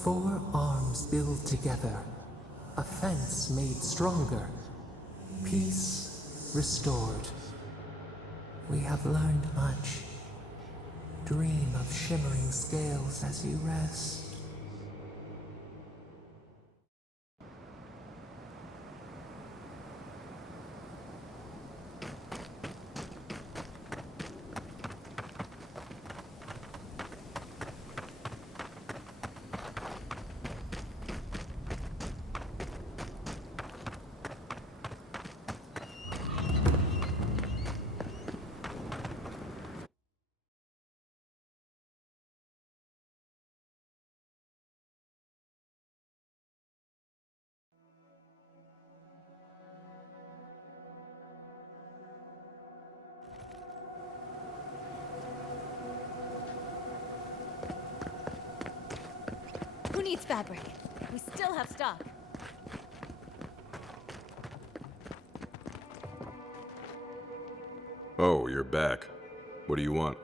4 arms build together, a fence made stronger, peace restored. We have learned much. Dream of shimmering scales as you rest. Who needs fabric? We still have stock. Oh, you're back. What do you want?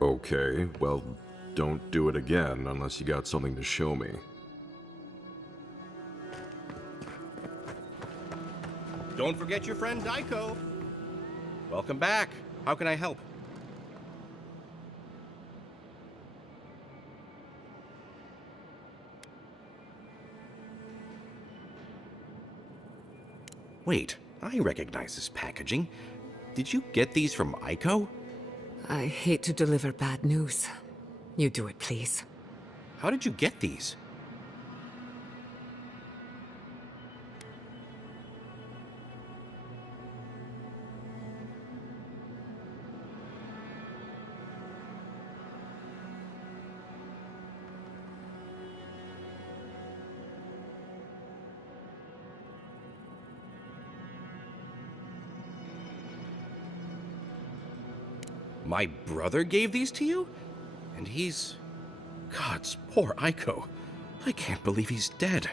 Okay, well, don't do it again unless you got something to show me. Don't forget your friend Daiko. Welcome back. How can I help? Wait, I recognize this packaging. Did you get these from Aiko? I hate to deliver bad news. You do it, please. How did you get these? My brother gave these to you? And he's... Gods, poor Aiko. I can't believe he's dead.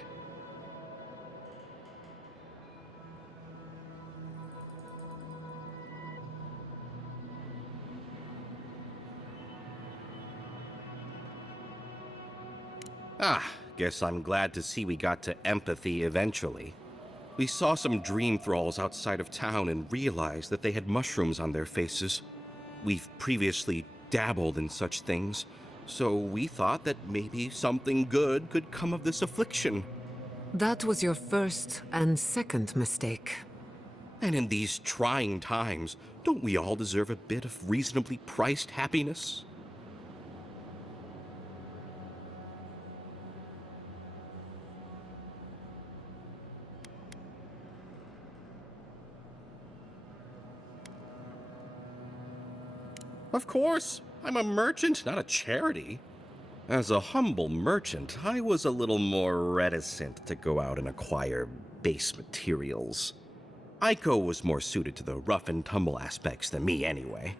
Ah, guess I'm glad to see we got to empathy eventually. We saw some dream thralls outside of town and realized that they had mushrooms on their faces. We've previously dabbled in such things, so we thought that maybe something good could come of this affliction. That was your first and second mistake. And in these trying times, don't we all deserve a bit of reasonably priced happiness? Of course, I'm a merchant, not a charity. As a humble merchant, I was a little more reticent to go out and acquire base materials. Aiko was more suited to the rough and tumble aspects than me anyway.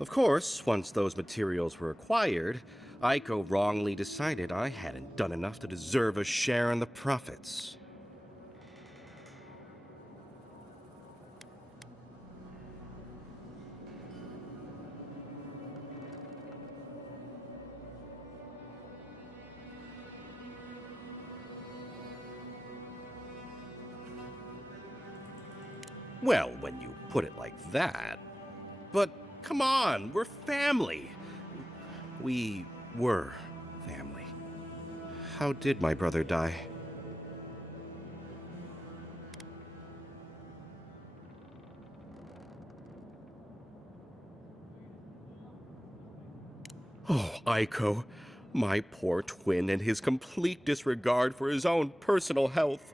Of course, once those materials were acquired, Aiko wrongly decided I hadn't done enough to deserve a share in the profits. Well, when you put it like that. But come on, we're family. We were family. How did my brother die? Oh, Aiko, my poor twin and his complete disregard for his own personal health.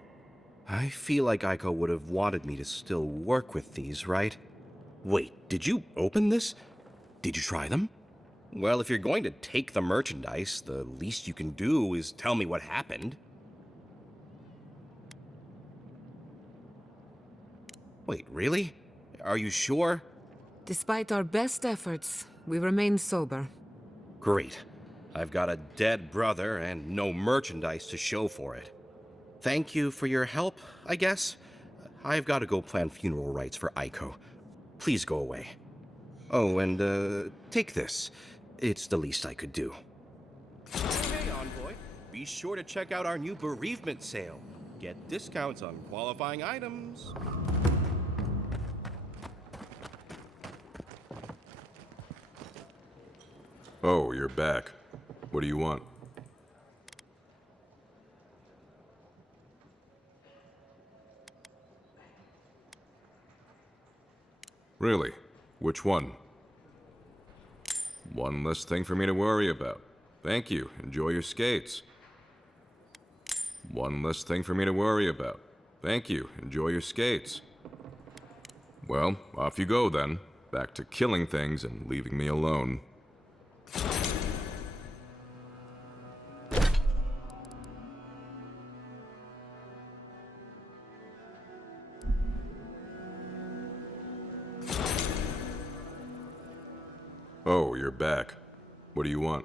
I feel like Aiko would have wanted me to still work with these, right? Wait, did you open this? Did you try them? Well, if you're going to take the merchandise, the least you can do is tell me what happened. Wait, really? Are you sure? Despite our best efforts, we remain sober. Great. I've got a dead brother and no merchandise to show for it. Thank you for your help, I guess. I've got to go plan funeral rites for Aiko. Please go away. Oh, and, take this. It's the least I could do. Hey, Envoy. Be sure to check out our new bereavement sale. Get discounts on qualifying items. Oh, you're back. What do you want? Really? Which one? One less thing for me to worry about. Thank you. Enjoy your skates. One less thing for me to worry about. Thank you. Enjoy your skates. Well, off you go then. Back to killing things and leaving me alone. Oh, you're back. What do you want?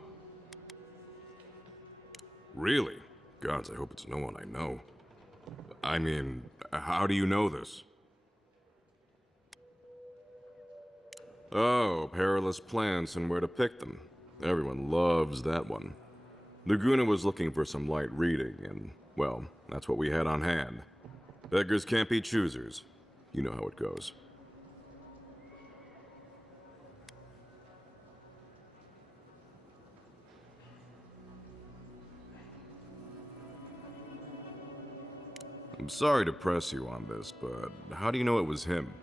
Really? Gods, I hope it's no one I know. I mean, how do you know this? Oh, perilous plants and where to pick them. Everyone loves that one. Laguna was looking for some light reading, and, well, that's what we had on hand. Beggars can't be choosers. You know how it goes. I'm sorry to press you on this, but how do you know it was him?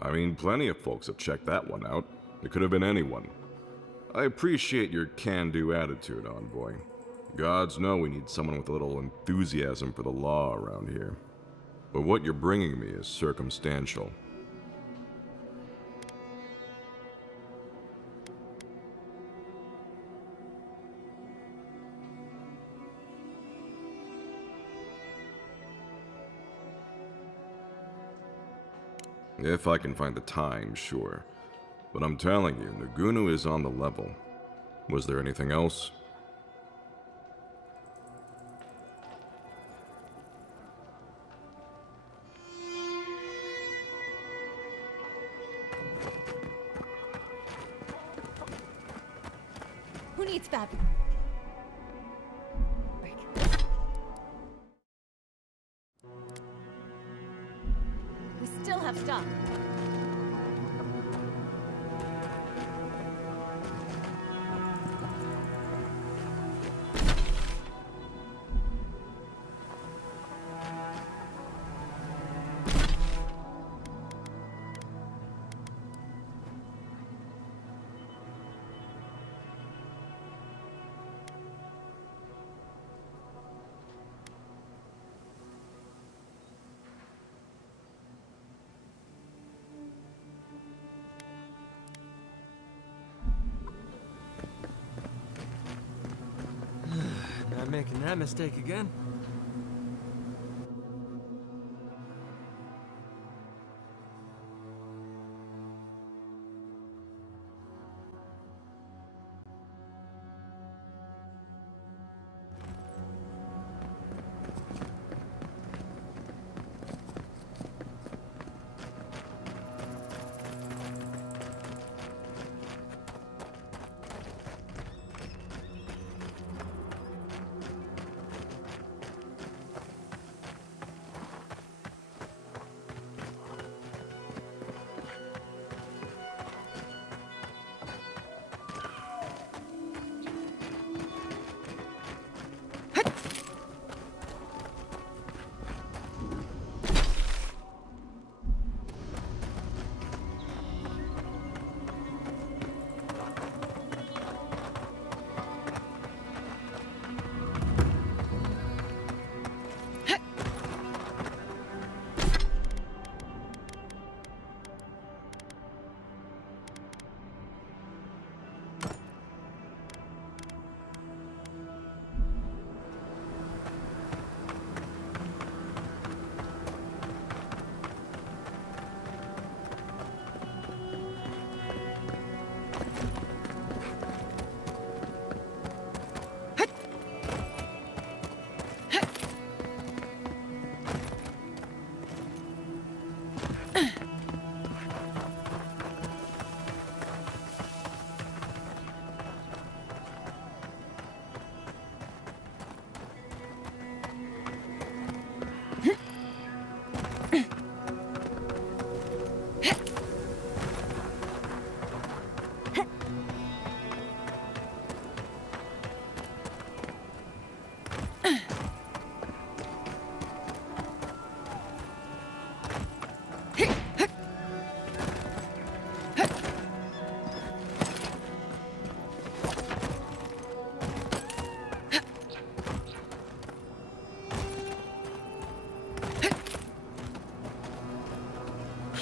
I mean, plenty of folks have checked that one out. It could have been anyone. I appreciate your can-do attitude, Envoy. Gods know we need someone with a little enthusiasm for the law around here. But what you're bringing me is circumstantial. If I can find the time, sure. But I'm telling you, Nagunu is on the level. Was there anything else? Who needs fabric? We still have stuff. Not making that mistake again.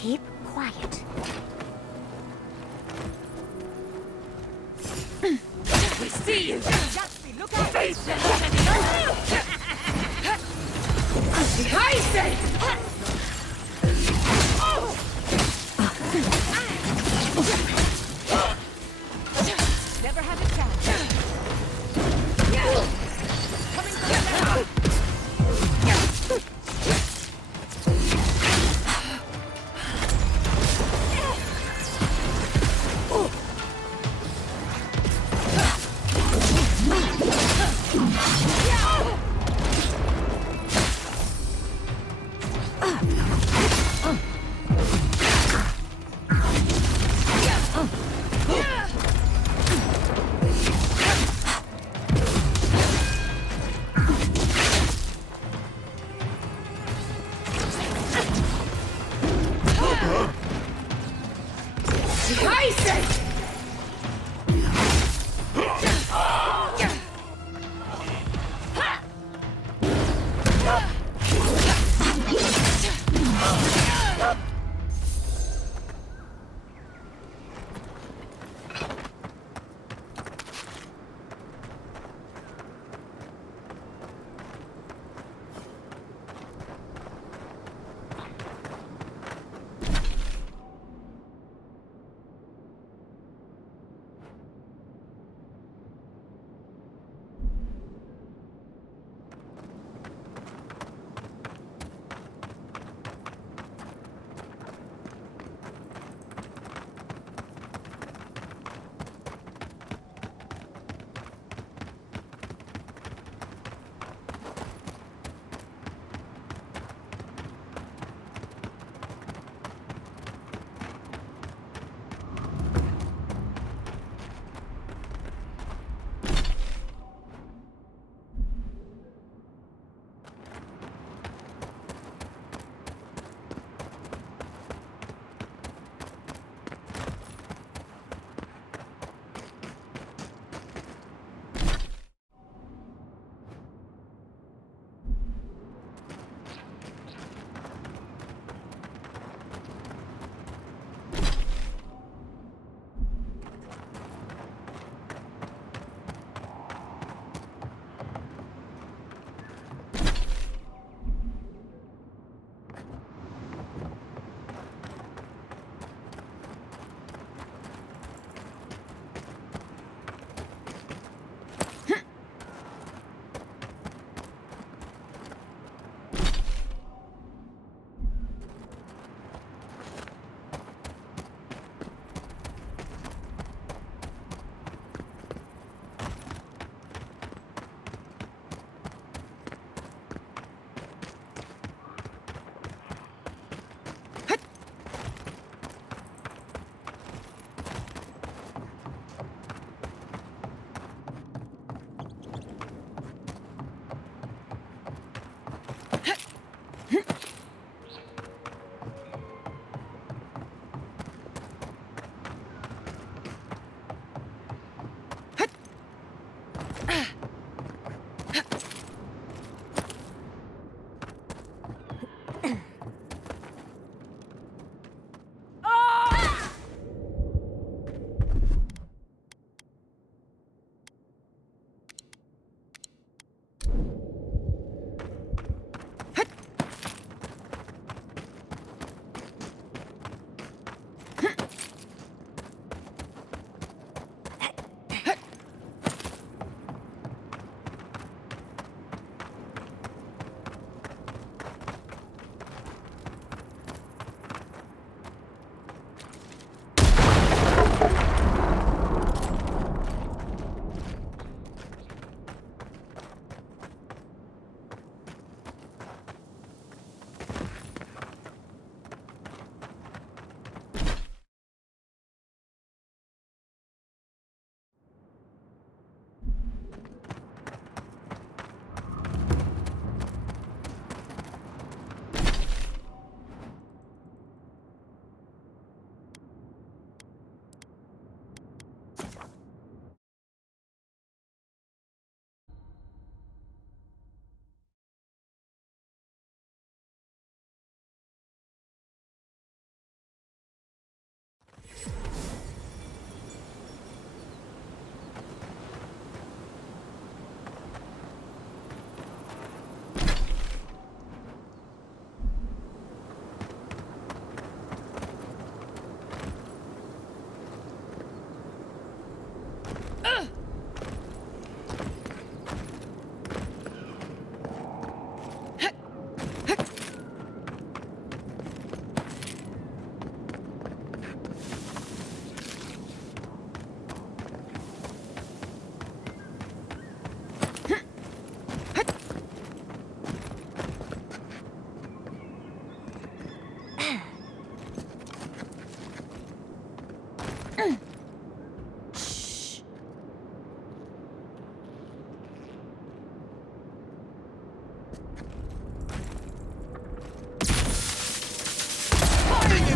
Keep quiet. We see you! Gatsby, look out! Never have a chance. Coming from the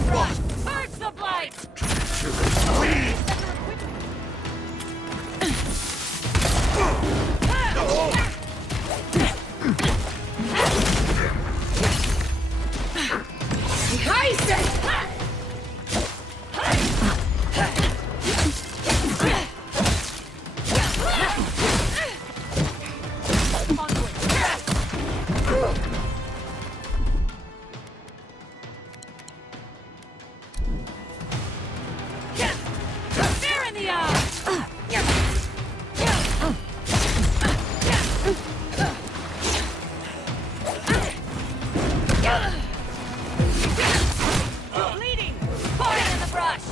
Purge the blight! Fair in the eye! Bleeding! Pouring in the brush!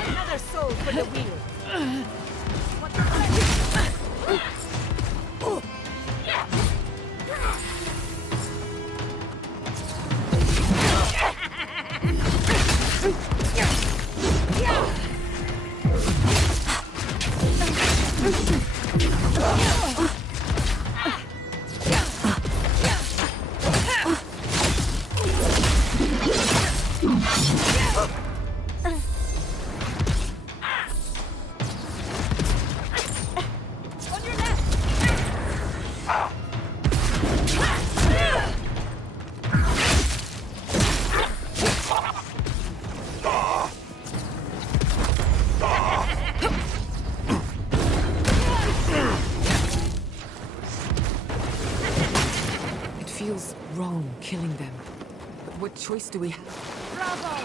Another soul for the wheel. It feels wrong killing them. But what choice do we have? Bravo!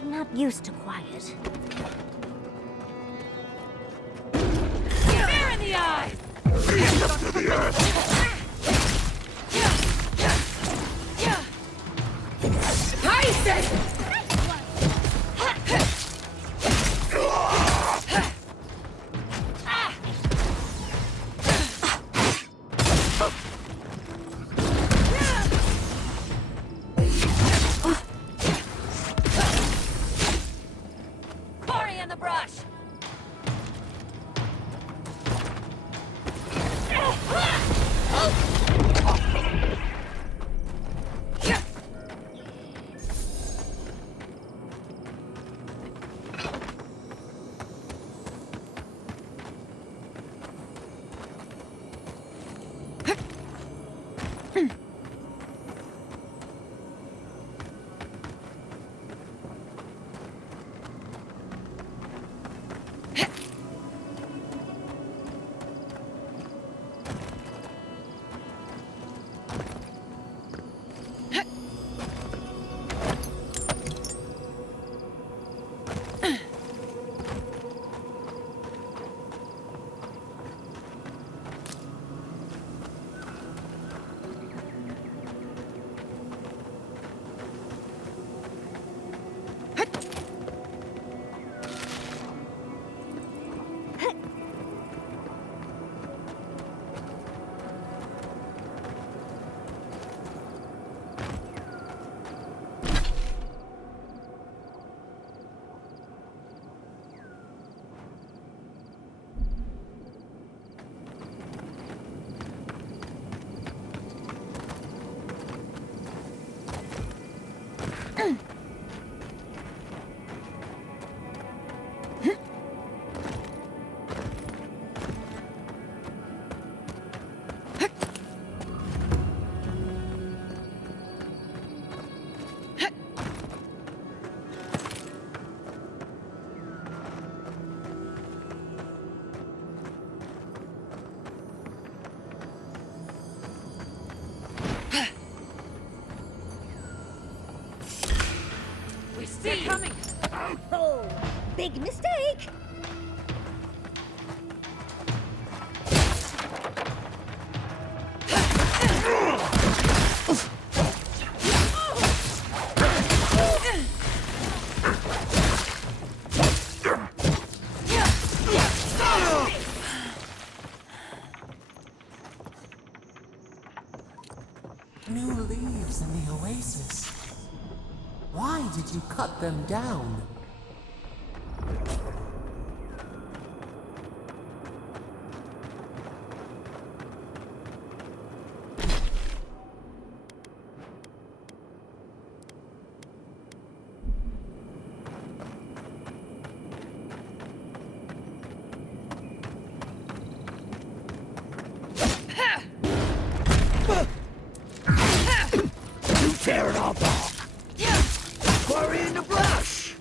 I'm not used to quiet. Fair in the eye! Pouring in the brush! big mistake! New leaves in the oasis. Why did you cut them down? Tear it all off! Quarry in the brush!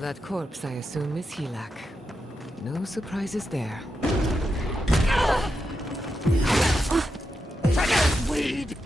That corpse, I assume, is Helak. No surprises there. Weed!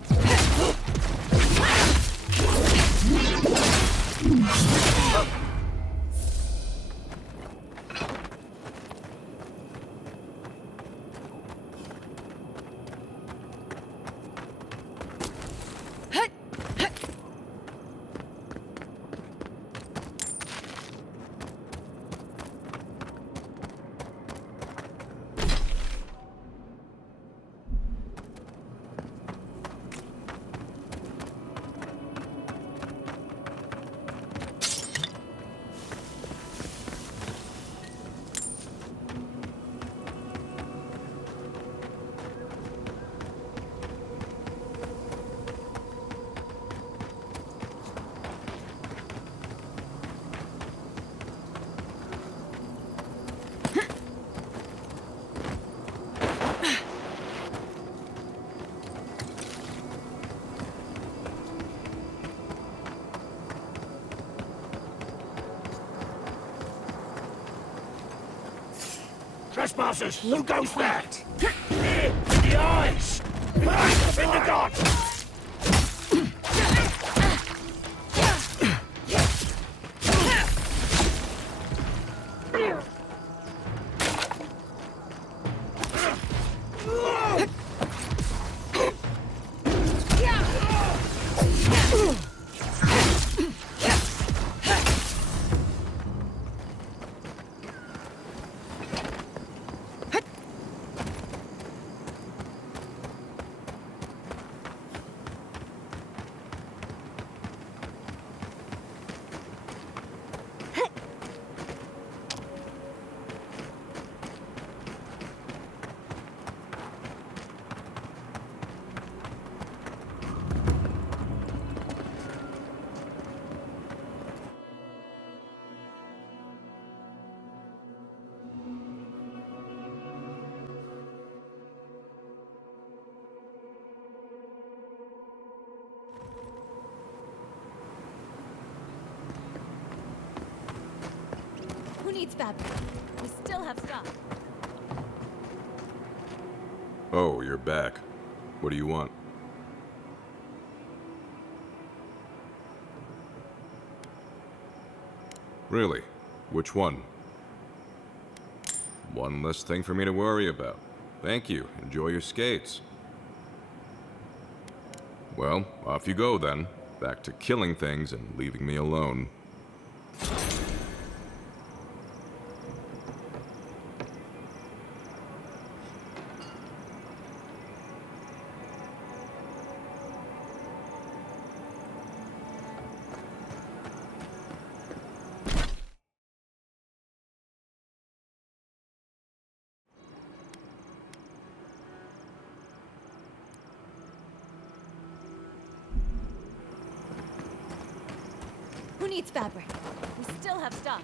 trespassers! Who goes there? Here, in the eyes! Eyes up in the gods! Who needs fabric? We still have stock. Oh, you're back. What do you want? Really? Which one? One less thing for me to worry about. Thank you. Enjoy your skates. Well, off you go then. Back to killing things and leaving me alone. Who needs fabric? We still have stock.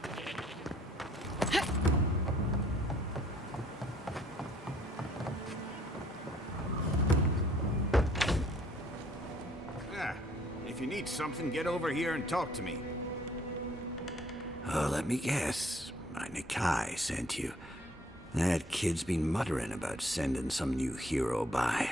If you need something, get over here and talk to me. Let me guess. My Nikai sent you. That kid's been muttering about sending some new hero by.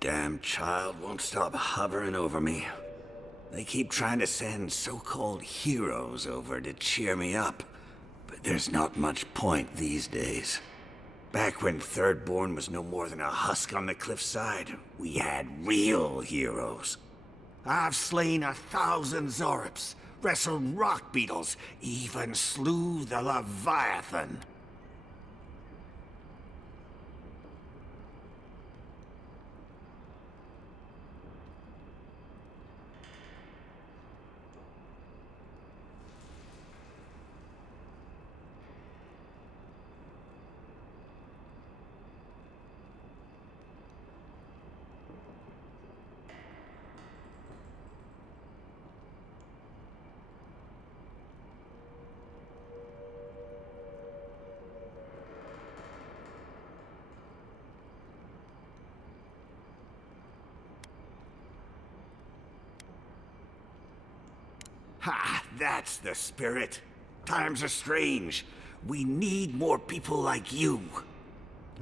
Damn child won't stop hovering over me. They keep trying to send so-called heroes over to cheer me up, but there's not much point these days. Back when Thirdborn was no more than a husk on the cliffside, we had real heroes. I've slain 1,000 Zorops, wrestled rock beetles, even slew the Leviathan. Ha! That's the spirit. Times are strange. We need more people like you.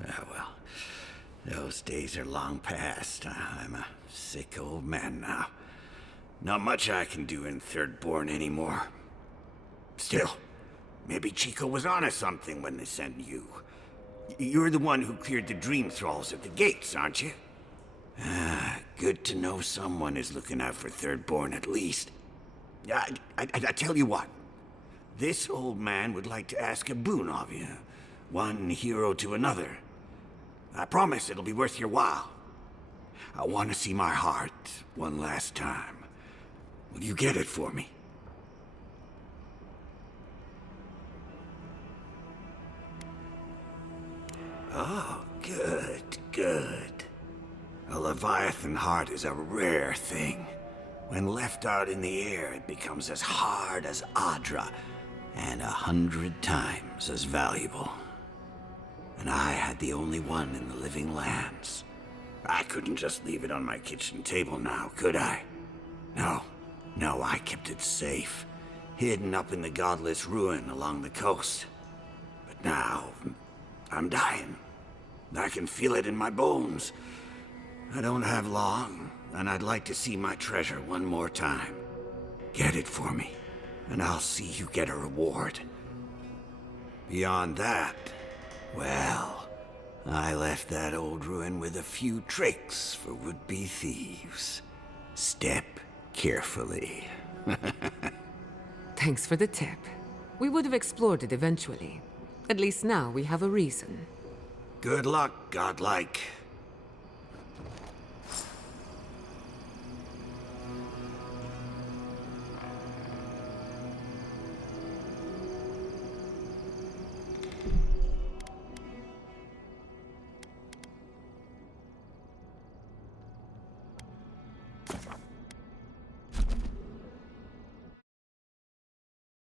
Ah, well, those days are long past. I'm a sick old man now. Not much I can do in Thirdborn anymore. Still, maybe Chico was onto something when they sent you. You're the one who cleared the dream thralls at the gates, aren't you? Ah, good to know someone is looking out for Thirdborn at least. I tell you what. This old man would like to ask a boon of you. One hero to another. I promise it'll be worth your while. I want to see my heart one last time. Will you get it for me? Oh, good, good. A Leviathan heart is a rare thing. When left out in the air, it becomes as hard as Adra, and 100 times as valuable. and I had the only one in the living lands. I couldn't just leave it on my kitchen table now, could I? No, I kept it safe, hidden up in the godless ruin along the coast. But now, I'm dying. I can feel it in my bones. I don't have long, and I'd like to see my treasure one more time. Get it for me, and I'll see you get a reward. Beyond that, well, I left that old ruin with a few tricks for would-be thieves. Step carefully. Thanks for the tip. We would have explored it eventually. At least now we have a reason. Good luck, godlike.